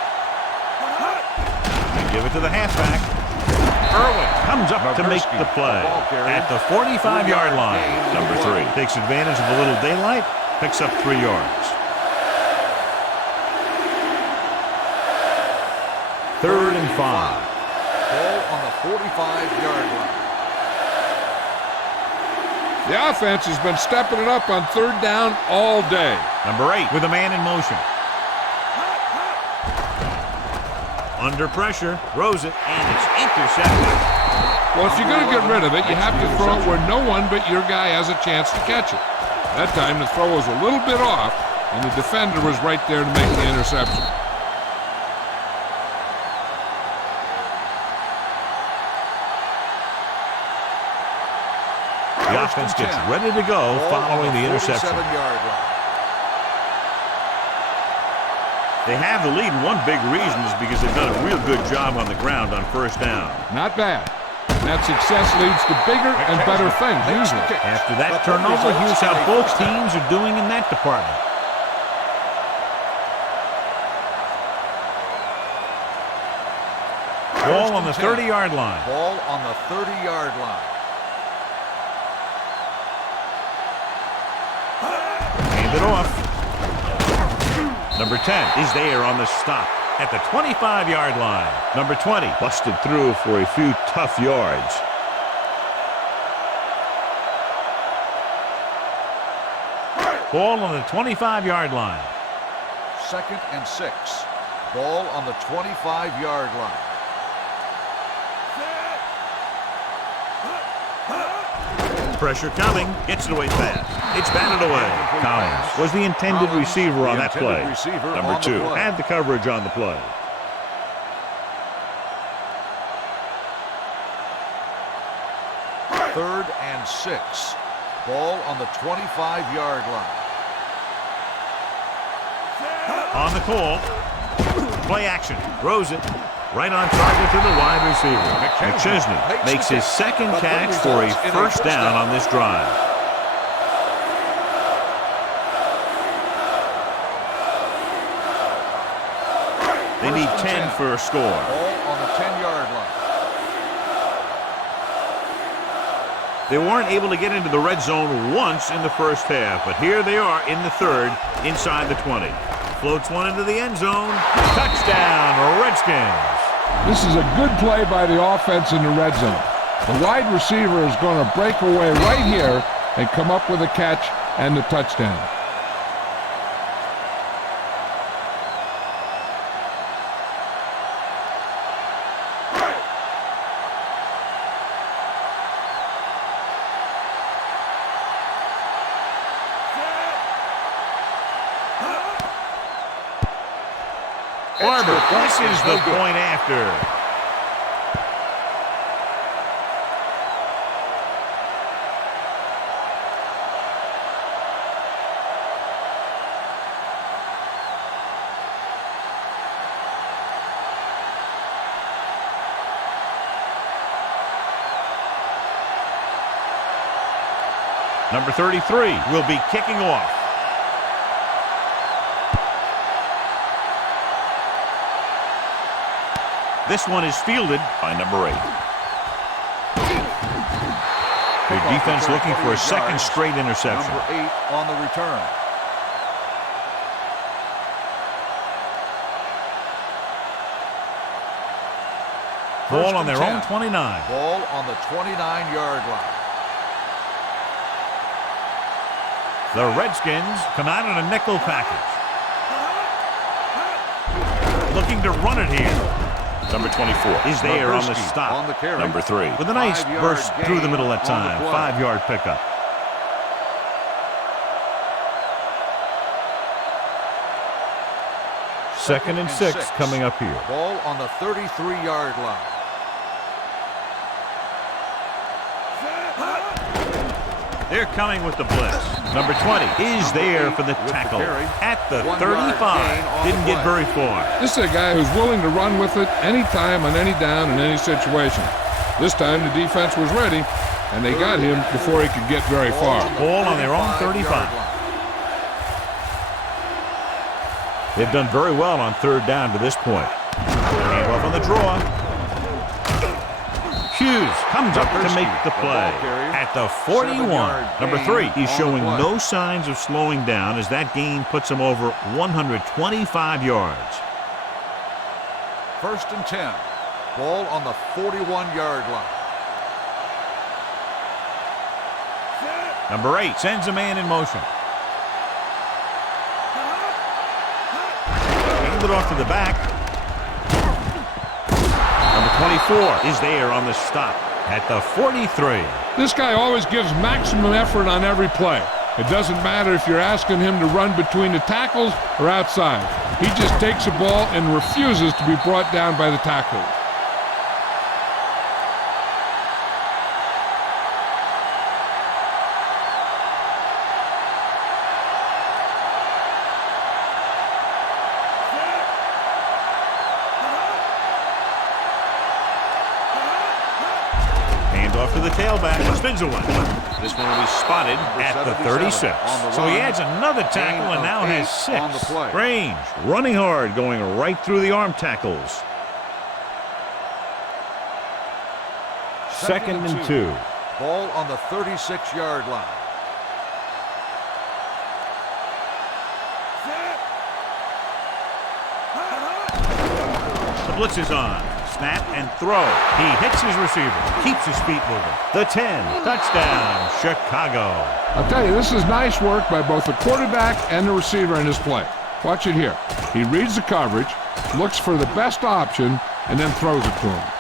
They give it to the halfback. Irwin comes up to make the play at the 45-yard line. Number 3 takes advantage of a little daylight, picks up 3 yards. Third and 5. Ball on the 45-yard line. The offense has been stepping it up on third down all day. Number 8 with a man in motion. Under pressure, throws it, and it's intercepted. Well, if you're going to get rid of it, you have to throw it where no one but your guy has a chance to catch it. That time the throw was a little bit off, and the defender was right there to make the interception. The offense gets ready to go following the interception. They have the lead, and one big reason is because they've done a real good job on the ground on first down. Not bad. That success leads to bigger and better things, usually. After that turnover, here's how both teams are doing in that department. Ball on the 30-yard line. Ball on the 30-yard line. Hand it off. Number 10 is there on the stop at the 25-yard line. Number 20 busted through for a few tough yards. Ball on the 25-yard line. 2nd and 6. Ball on the 25-yard line. Pressure coming. Gets it away fast. It's batted away. Collins was the intended receiver on that play. Number 2 had the coverage on the play. Third and 6. Ball on the 25-yard line. On the call. Play action. Throws it. Right on target to the wide receiver. McChesney makes his second catch for a first down on this drive. They need 10 for a score. Ball on the 10-yard line. They weren't able to get into the red zone once in the first half, but here they are in the third, inside the 20. Floats one into the end zone. Touchdown, Redskins. This is a good play by the offense in the red zone. The wide receiver is going to break away right here and come up with a catch and the touchdown. Barber misses the point after. Number 33 will be kicking off. This one is fielded by number 8. Their defense looking for a second straight interception. Number 8 on the return. Ball on their own 29. Ball on the 29-yard line. The Redskins come out in a nickel package. Looking to run it here. Number 24 is there on the stop. On the carry. Number 3 with a nice burst through the middle that time. 5-yard pickup. Second and 6 coming up here. Ball on the 33-yard line. They're coming with the blitz. Number 20 is there for the tackle at the 35. Didn't get very far. This is a guy who's willing to run with it anytime, on any down, in any situation. This time the defense was ready, and they got him before he could get very far. Ball on their own 35. They've done very well on third down to this point. Hand off on the draw. Hughes comes up to make the play at the 41. Number 3, he's showing no signs of slowing down as that gain puts him over 125 yards. First and 10. Ball on the 41-yard line. Number 8 sends a man in motion. Handed off to the back. Number 24 is there on the stop at the 43. This guy always gives maximum effort on every play. It doesn't matter if you're asking him to run between the tackles or outside. He just takes the ball and refuses to be brought down by the tacklers. Off to the tailback, spins away. This one will be spotted at the 36. So he adds another tackle and now has 6. Range, running hard, going right through the arm tackles. Second and 2. Ball on the 36-yard line. The blitz is on. Snap and throw. He hits his receiver. Keeps his feet moving. The 10. Touchdown, Chicago. I'll tell you, this is nice work by both the quarterback and the receiver in this play. Watch it here. He reads the coverage, looks for the best option, and then throws it to him.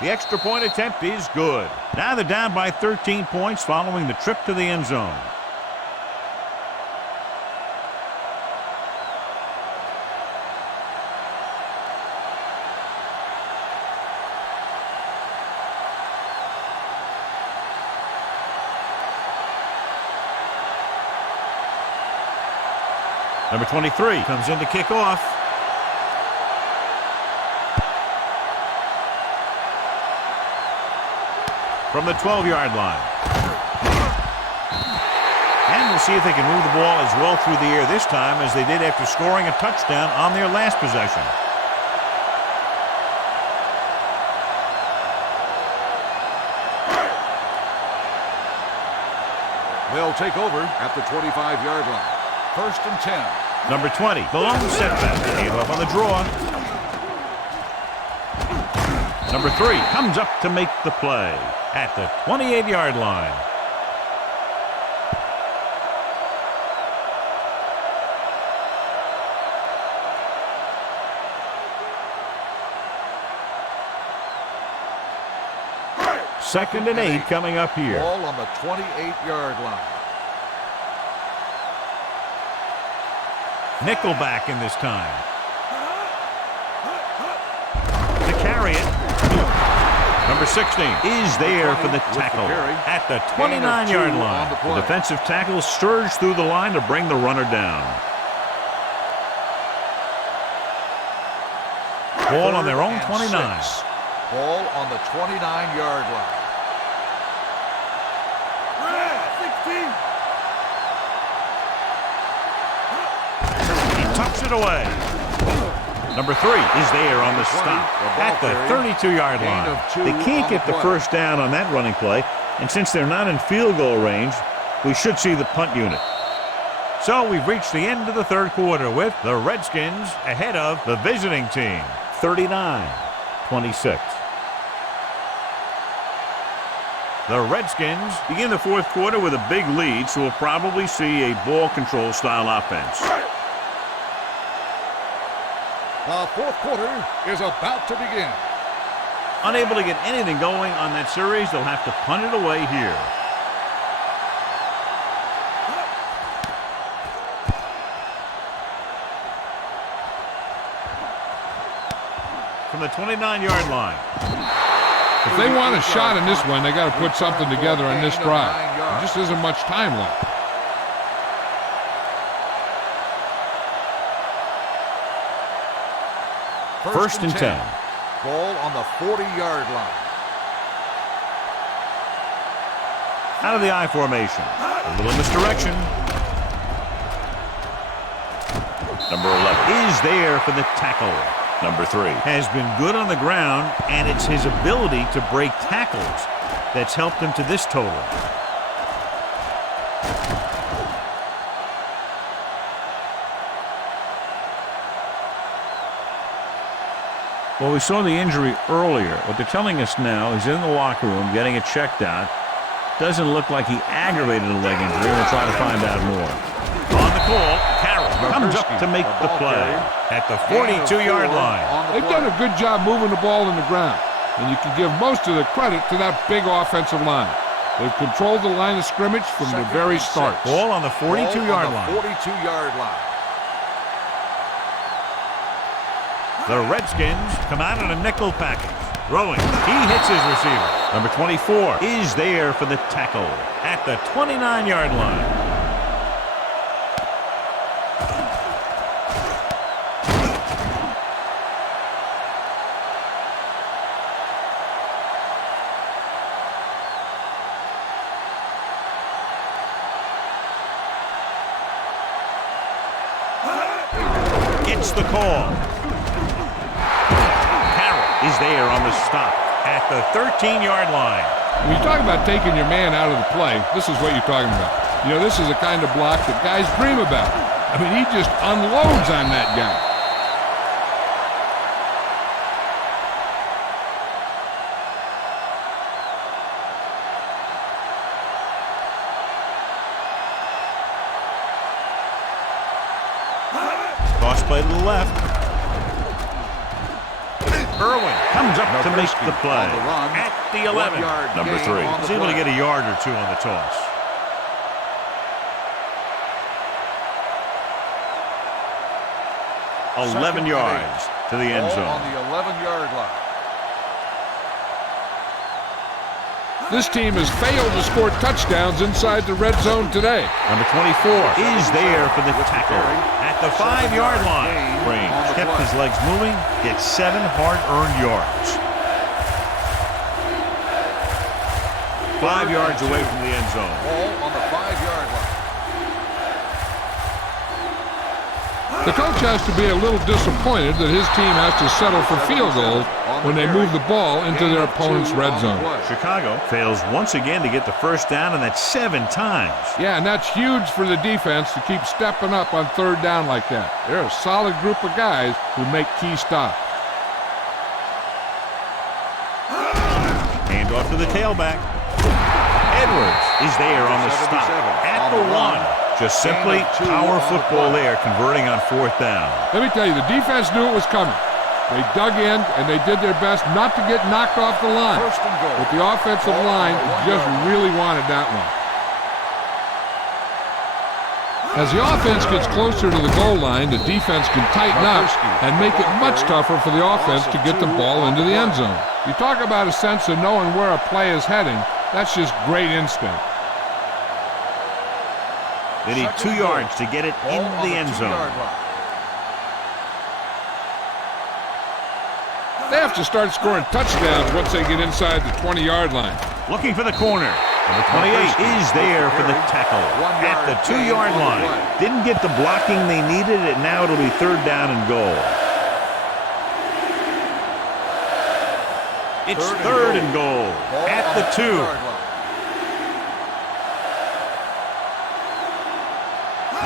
The extra point attempt is good. Now they're down by 13 points following the trip to the end zone. Number 23 comes in to kick off. From the 12-yard line. And we'll see if they can move the ball as well through the air this time as they did after scoring a touchdown on their last possession. They'll take over at the 25-yard line. First and 10. Number 20, the long setback. Hand off on the draw. Number 3 comes up to make the play. at the 28-yard line. Second and 8 coming up here. Ball on the 28-yard line. Nickelback in this time. To carry it. Number 16 is there for the tackle at the 29-yard line. The defensive tackle surged through the line to bring the runner down. Ball on their own 29. Ball on the 29-yard line. Tucks it away. Number 3 is there on the stop at the 32-yard line. They can't get the first down on that running play, and since they're not in field goal range, we should see the punt unit. So we've reached the end of the third quarter with the Redskins ahead of the visiting team, 39-26. The Redskins begin the fourth quarter with a big lead, so we'll probably see a ball control style offense. The fourth quarter is about to begin. Unable to get anything going on that series, they'll have to punt it away here. From the 29-yard line. If they want a shot in this one, they got to put something together on this drive. There just isn't much time left. First and 10. Ball on the 40-yard line. Out of the I formation. A little misdirection. Number 11 is there for the tackle. Number 3 has been good on the ground, and it's his ability to break tackles that's helped him to this total. Well, we saw the injury earlier. What they're telling us now, he's in the locker room getting it checked out. Doesn't look like he aggravated a leg injury. We'll try to find out more. On the call, Carroll comes up to make the play at the 42-yard line. They've done a good job moving the ball in the ground, and you can give most of the credit to that big offensive line. They've controlled the line of scrimmage from the very start. Ball on the 42-yard line. 42-yard line. The Redskins come out in a nickel package. Throwing. He hits his receiver. Number 24 is there for the tackle at the 29-yard line. Gets the call. Is there on the stop at the 13-yard line. When you talk about taking your man out of the play, this is what you're talking about. You know, this is the kind of block that guys dream about. I mean, he just unloads on that guy. Cross play to the left. Irwin comes up to make the play at the 11. Number 3 is able to get a yard or two on the toss. Second 11 yards to the end zone. On the 11-yard line. This team has failed to score touchdowns inside the red zone today. Number 24 is there for the tackle at the 5-yard line. Range kept his legs moving, gets 7 hard-earned yards. 5 yards away from the end zone. Ball on the 5-yard line. The coach has to be a little disappointed that his team has to settle for field goals when they move the ball into their opponent's red zone. Chicago fails once again to get the first down, and that's 7 times. Yeah, and that's huge for the defense to keep stepping up on third down like that. They're a solid group of guys who make key stops. Hand Off to the tailback. Edwards is there on the stop at the 1. Just simply power football there, converting on 4th down. Let me tell you, the defense knew it was coming. They dug in, and they did their best not to get knocked off the line. But the offensive line just really wanted that one. As the offense gets closer to the goal line, the defense can tighten up and make it much tougher for the offense to get the ball into the end zone. You talk about a sense of knowing where a play is heading. That's just great instinct. They need 2 yards to get it in the end zone. They have to start scoring touchdowns once they get inside the 20-yard line. Looking for the corner. Number 28 is there for the tackle at the 2-yard line. Didn't get the blocking they needed, and now it'll be 3rd down and goal. It's 3rd and goal at the 2.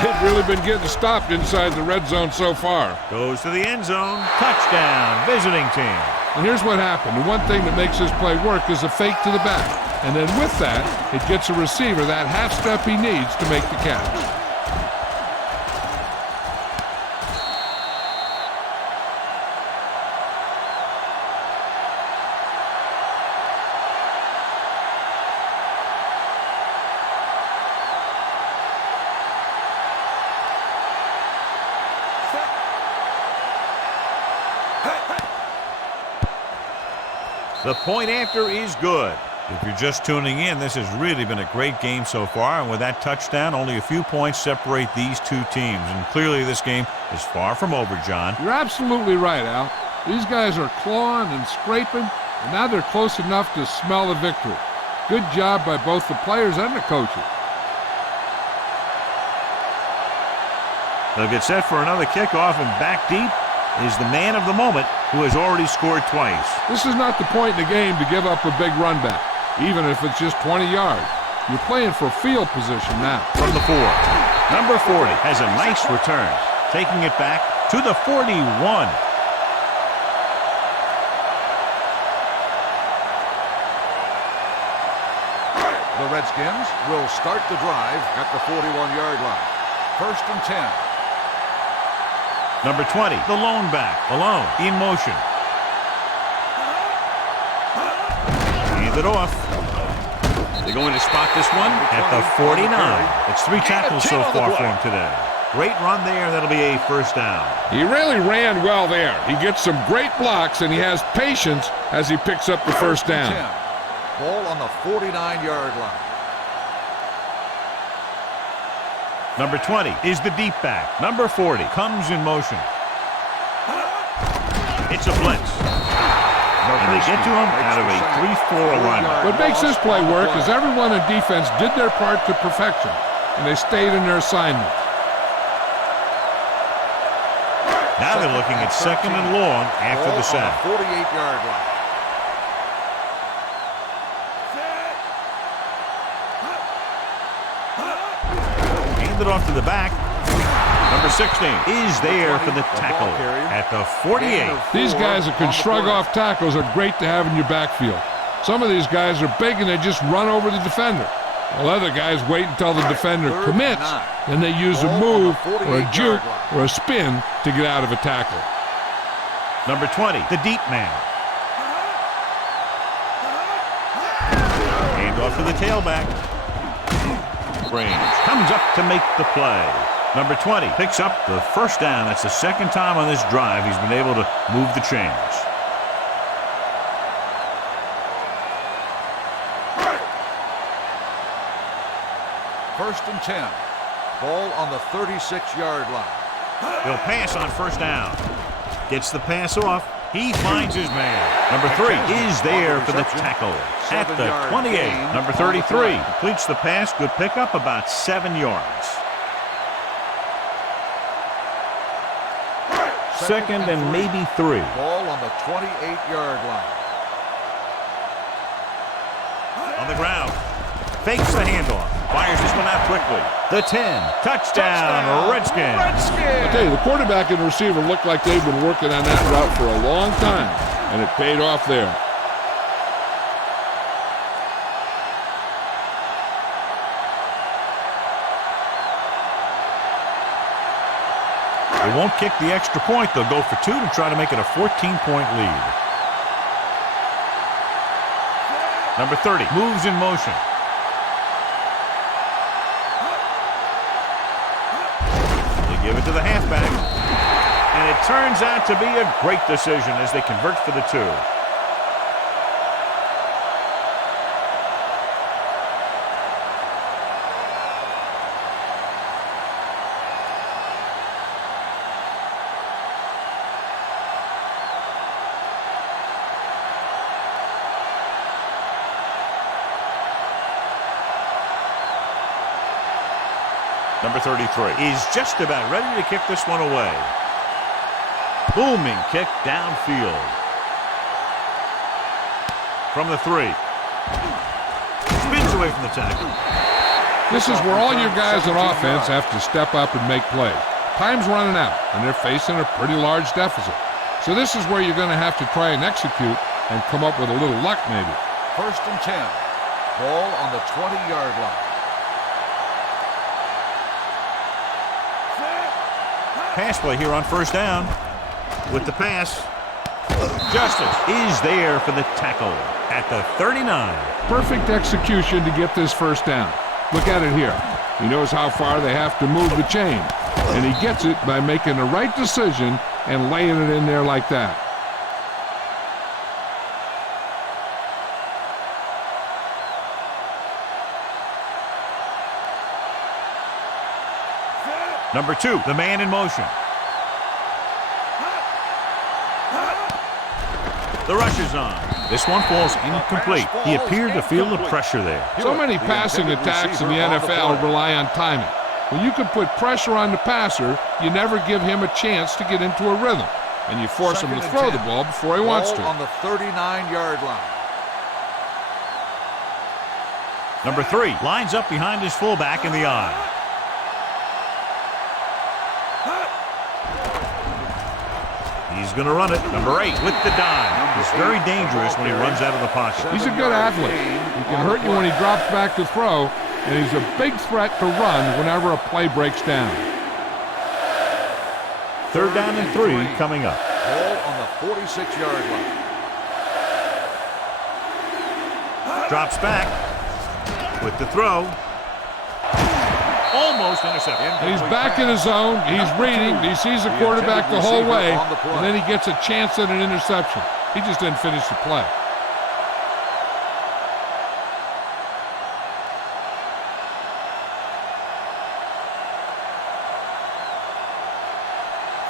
They've really been getting stopped inside the red zone so far. Goes to the end zone. Touchdown, visiting team. And here's what happened. The one thing that makes this play work is a fake to the back. And then with that, it gets a receiver that half step he needs to make the catch. The point after is good. If you're just tuning in, this has really been a great game so far, and with that touchdown, only a few points separate these two teams, and clearly this game is far from over, John. You're absolutely right, Al. These guys are clawing and scraping, and now they're close enough to smell the victory. Good job by both the players and the coaches. They'll get set for another kickoff, and back deep is the man of the moment who has already scored twice. This is not the point in the game to give up a big run back, even if it's just 20 yards. You're playing for field position now. From the 4, number 40 has a nice return, taking it back to the 41. The Redskins will start the drive at the 41-yard line. 1st and 10. Number 20, the lone back, alone, in motion. Hand it off. They're going to spot this one at the 49. It's 3 tackles so far for him today. Great run there. That'll be a 1st down. He really ran well there. He gets some great blocks, and he has patience as he picks up the 1st down. Ball on the 49-yard line. Number 20 is the deep back. Number 40 comes in motion. It's a blitz. And they get to him out of a 3-4 alignment. What makes this play work is everyone in defense did their part to perfection, and they stayed in their assignment. Now they're looking at 2nd and long after the sack. 48-yard line. It off to the back. Number 16 is there for the tackle at the 48. These guys that can shrug off tackles are great to have in your backfield. Some of these guys are big and they just run over the defender, while other guys wait until the defender commits, and they use a move or a juke or a spin to get out of a tackle. Number 20, the deep man. Hand off to the tailback. Range comes up to make the play. Number 20 picks up the 1st down. That's the 2nd time on this drive he's been able to move the chains. First and 10. Ball on the 36-yard line. He'll pass on 1st down. Gets the pass off. He finds his man. Number 3 is there for the tackle at the 28. Number 33 completes the pass. Good pickup, about 7 yards. 2nd and maybe 3. Ball on the 28-yard line. On the ground. Fakes the handoff. Fires this one out quickly. The 10. Touchdown, Redskins. I tell you, the quarterback and the receiver look like they've been working on that route for a long time, and it paid off there. They won't kick the extra point. They'll go for 2 to try to make it a 14-point lead. Number 30 moves in motion. They give it to the halfback. And it turns out to be a great decision as they convert for the 2. Number 33 is just about ready to kick this one away. Booming kick downfield. From the 3. Spins away from the tackle. This is where all your guys on offense have to step up and make plays. Time's running out, and they're facing a pretty large deficit. So this is where you're going to have to try and execute and come up with a little luck maybe. 1st and 10. Ball on the 20-yard line. Pass play here on 1st down. With the pass, Justice is there for the tackle at the 39. Perfect execution to get this 1st down. Look at it here. He knows how far they have to move the chain, and he gets it by making the right decision and laying it in there like that. Number 2, the man in motion. The rush is on. This one falls incomplete. He appeared to feel the pressure there. So many passing attacks in the NFL rely on timing. When you can put pressure on the passer, you never give him a chance to get into a rhythm, and you force him to throw the ball before he wants to. On the 39-yard line. Number 3 lines up behind his fullback in the eye. He's going to run it. Number 8 with the dive. He's very dangerous when he runs out of the pocket. He's a good athlete. He can hurt you when he drops back to throw, and he's a big threat to run whenever a play breaks down. 3rd down and 3 coming up. Ball on the 46-yard line. Drops back with the throw. Almost intercepted. He's back in his zone. He's reading. He sees the quarterback the whole way, and then he gets a chance at an interception. He just didn't finish the play.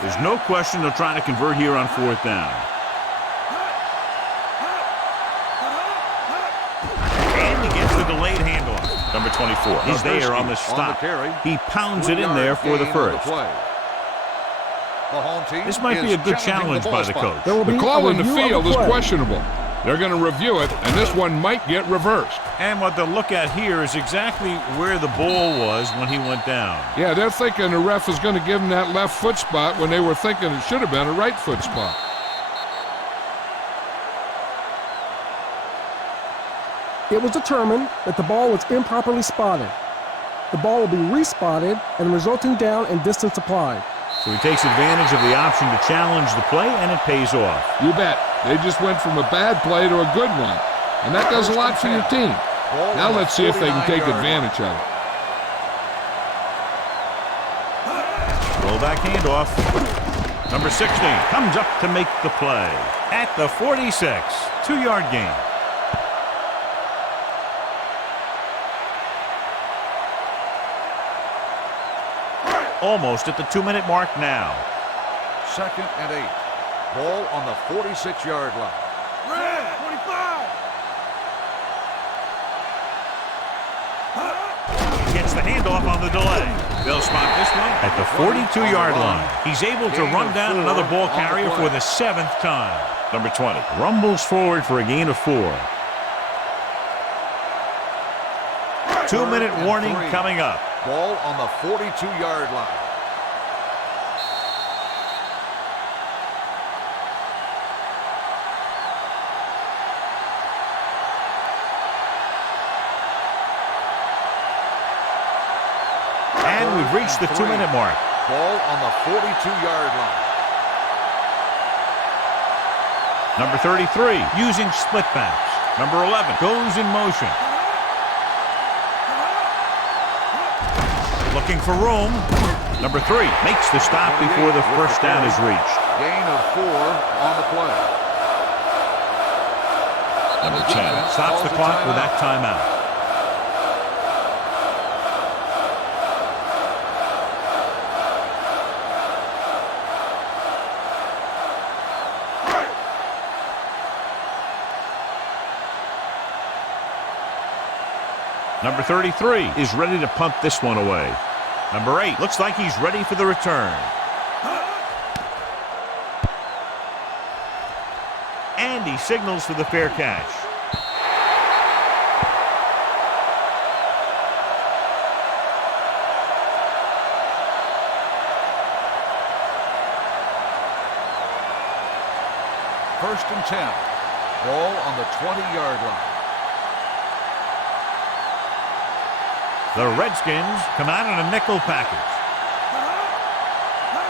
There's no question they're trying to convert here on 4th down. And he gets the delayed handoff. Number 24. He's there on the stop. He pounds it in there for the 1st. This might be a good challenge by the coach. The call in the field is questionable. They're going to review it, and this one might get reversed. And what they'll look at here is exactly where the ball was when he went down. Yeah, they're thinking the ref is going to give him that left foot spot when they were thinking it should have been a right foot spot. It was determined that the ball was improperly spotted. The ball will be respotted and the resulting down and distance applied. So he takes advantage of the option to challenge the play, and it pays off. You bet. They just went from a bad play to a good one, and that does a lot for your team. Now let's see if they can take advantage of it. Rollback handoff. Number 16 comes up to make the play at the 46. 2-yard gain. Almost at the 2-minute mark now. 2nd and 8. Ball on the 46-yard line. Red, 25. Gets the handoff on the delay. They'll spot this one at the 42-yard line. He's able to run down another ball carrier for the 7th time. Number 20 rumbles forward for a gain of 4. 2-minute warning coming up. Ball on the 42-yard line. And we've reached the 2-minute mark. Ball on the 42-yard line. Number 33 using split backs. Number 11 goes in motion. Looking for room. Number 3 makes the stop before the first down is reached. Gain of 4 on the play. Number 10 stops the clock with that timeout. Number 33 is ready to punt this one away. Number 8 looks like he's ready for the return. And he signals for the fair catch. First and 10. Ball on the 20-yard line. The Redskins come out in a nickel package.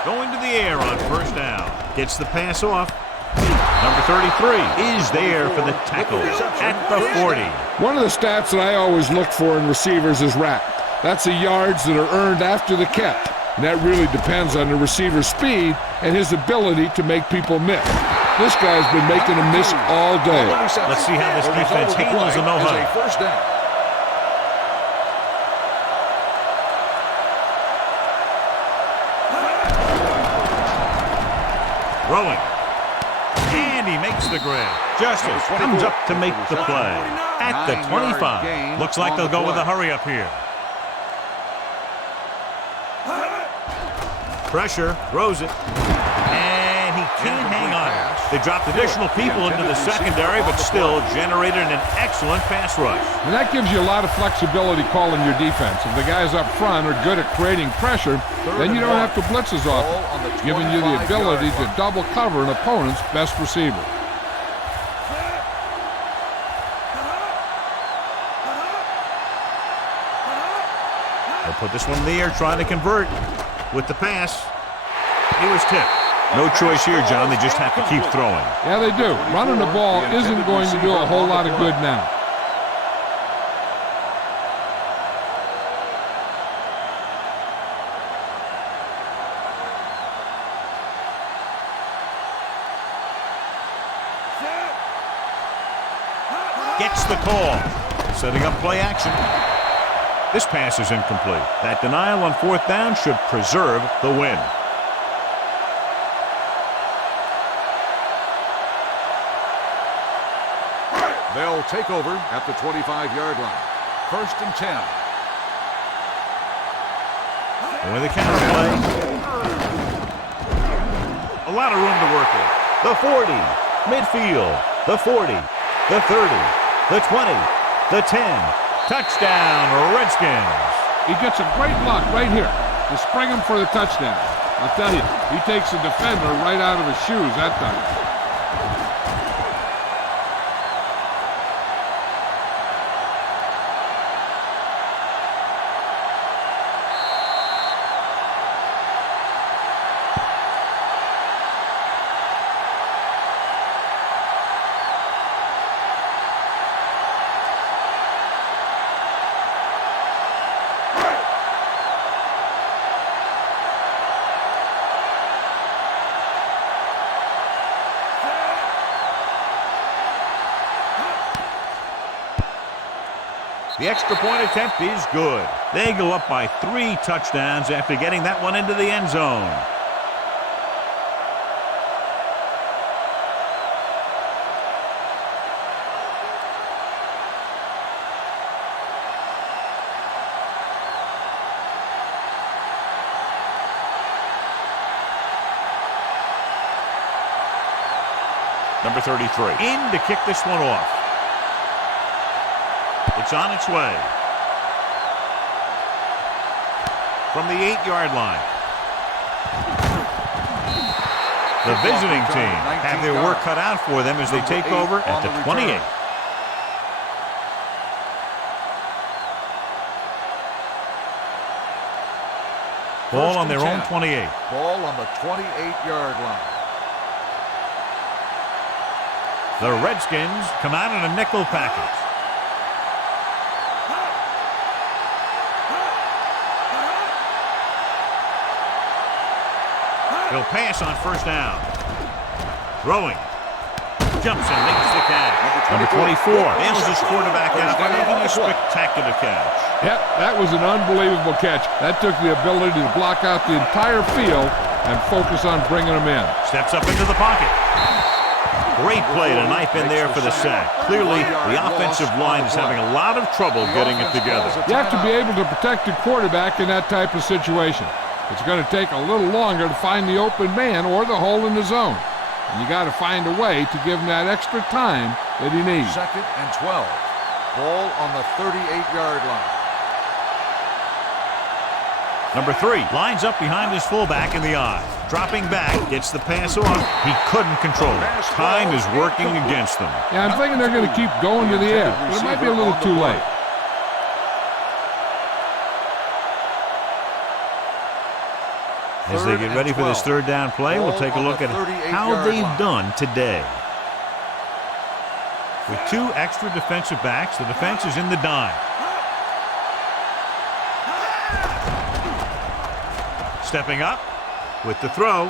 Going to the air on first down. Gets the pass off. Number 33 is there for the tackle at the 40. One of the stats that I always look for in receivers is RAP. That's the yards that are earned after the catch. And that really depends on the receiver's speed and his ability to make people miss. This guy's been making them miss all day. Let's see how this defense handles a no-huddle. First down. Throwing. And he makes the grab. Justice comes up to make the play. At the 25. Looks like they'll go with a hurry up here. Pressure. Throws it. And he can't hang on. They dropped additional people into the secondary, but still generated an excellent pass rush. And that gives you a lot of flexibility calling your defense. If the guys up front are good at creating pressure, then you don't have to blitz as often, giving you the ability to double cover an opponent's best receiver. They'll put this one in the air, trying to convert with the pass. He was tipped. No choice here, John. They just have to keep throwing. Yeah, they do. Running the ball isn't going to do a whole lot of good now. Gets the call. Setting up play action. This pass is incomplete. That denial on fourth down should preserve the win. They'll take over at the 25-yard line. First and 10. And with the counter play, a lot of room to work with. The 40, midfield, the 40, the 30, the 20, the 10. Touchdown, Redskins. He gets a great block right here to spring him for the touchdown. I'll tell you, he takes the defender right out of his shoes that time. The extra point attempt is good. They go up by 3 touchdowns after getting that one into the end zone. Number 33 in to kick this one off. It's on its way. From the 8-yard line. The visiting team have their work cut out for them as they take over at the 28. Ball First on their and own 10. 28. Ball on the 28-yard line. The Redskins come out in a nickel package. He'll pass on first down. Throwing. Jumps and makes the catch. Number 24 bails his quarterback out by making a spectacular catch. Yep, that was an unbelievable catch. That took the ability to block out the entire field and focus on bringing them in. Steps up into the pocket. Great play to knife in there for the sack. Clearly, the offensive line is having a lot of trouble getting it together. You have to be able to protect the quarterback in that type of situation. It's going to take a little longer to find the open man or the hole in the zone. And you got to find a way to give him that extra time that he needs. 2nd and 12. Ball on the 38-yard line. Number 3 lines up behind his fullback in the eye. Dropping back, gets the pass off. He couldn't control it. Time is working against them. Yeah, I'm thinking they're going to keep going to the air, but it might be a little too late. As they get ready for this third down play, we'll take a look at how they've done today. With 2 extra defensive backs, the defense is in the dime. Stepping up with the throw,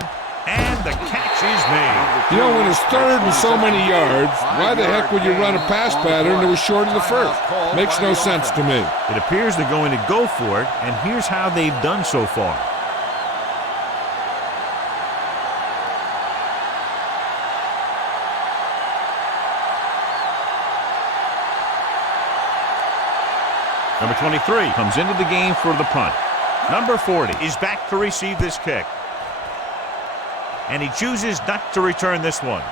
and the catch is made. You know, when it's 3rd and so many yards, why the heck would you run a pass pattern that was short of the first? Makes no sense to me. It appears they're going to go for it, and here's how they've done so far. Number 23 comes into the game for the punt. Number 40 is back to receive this kick. And he chooses not to return this one.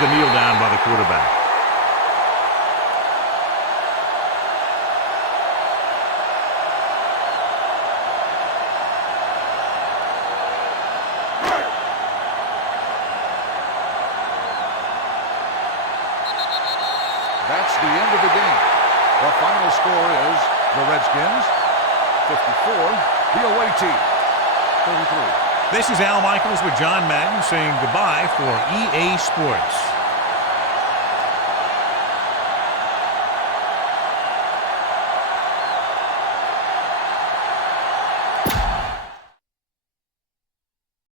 The kneel down by the quarterback. That's the end of the game. The final score is the Redskins 54, the away team 33. This is Al Michaels with John Madden saying goodbye for EA Sports.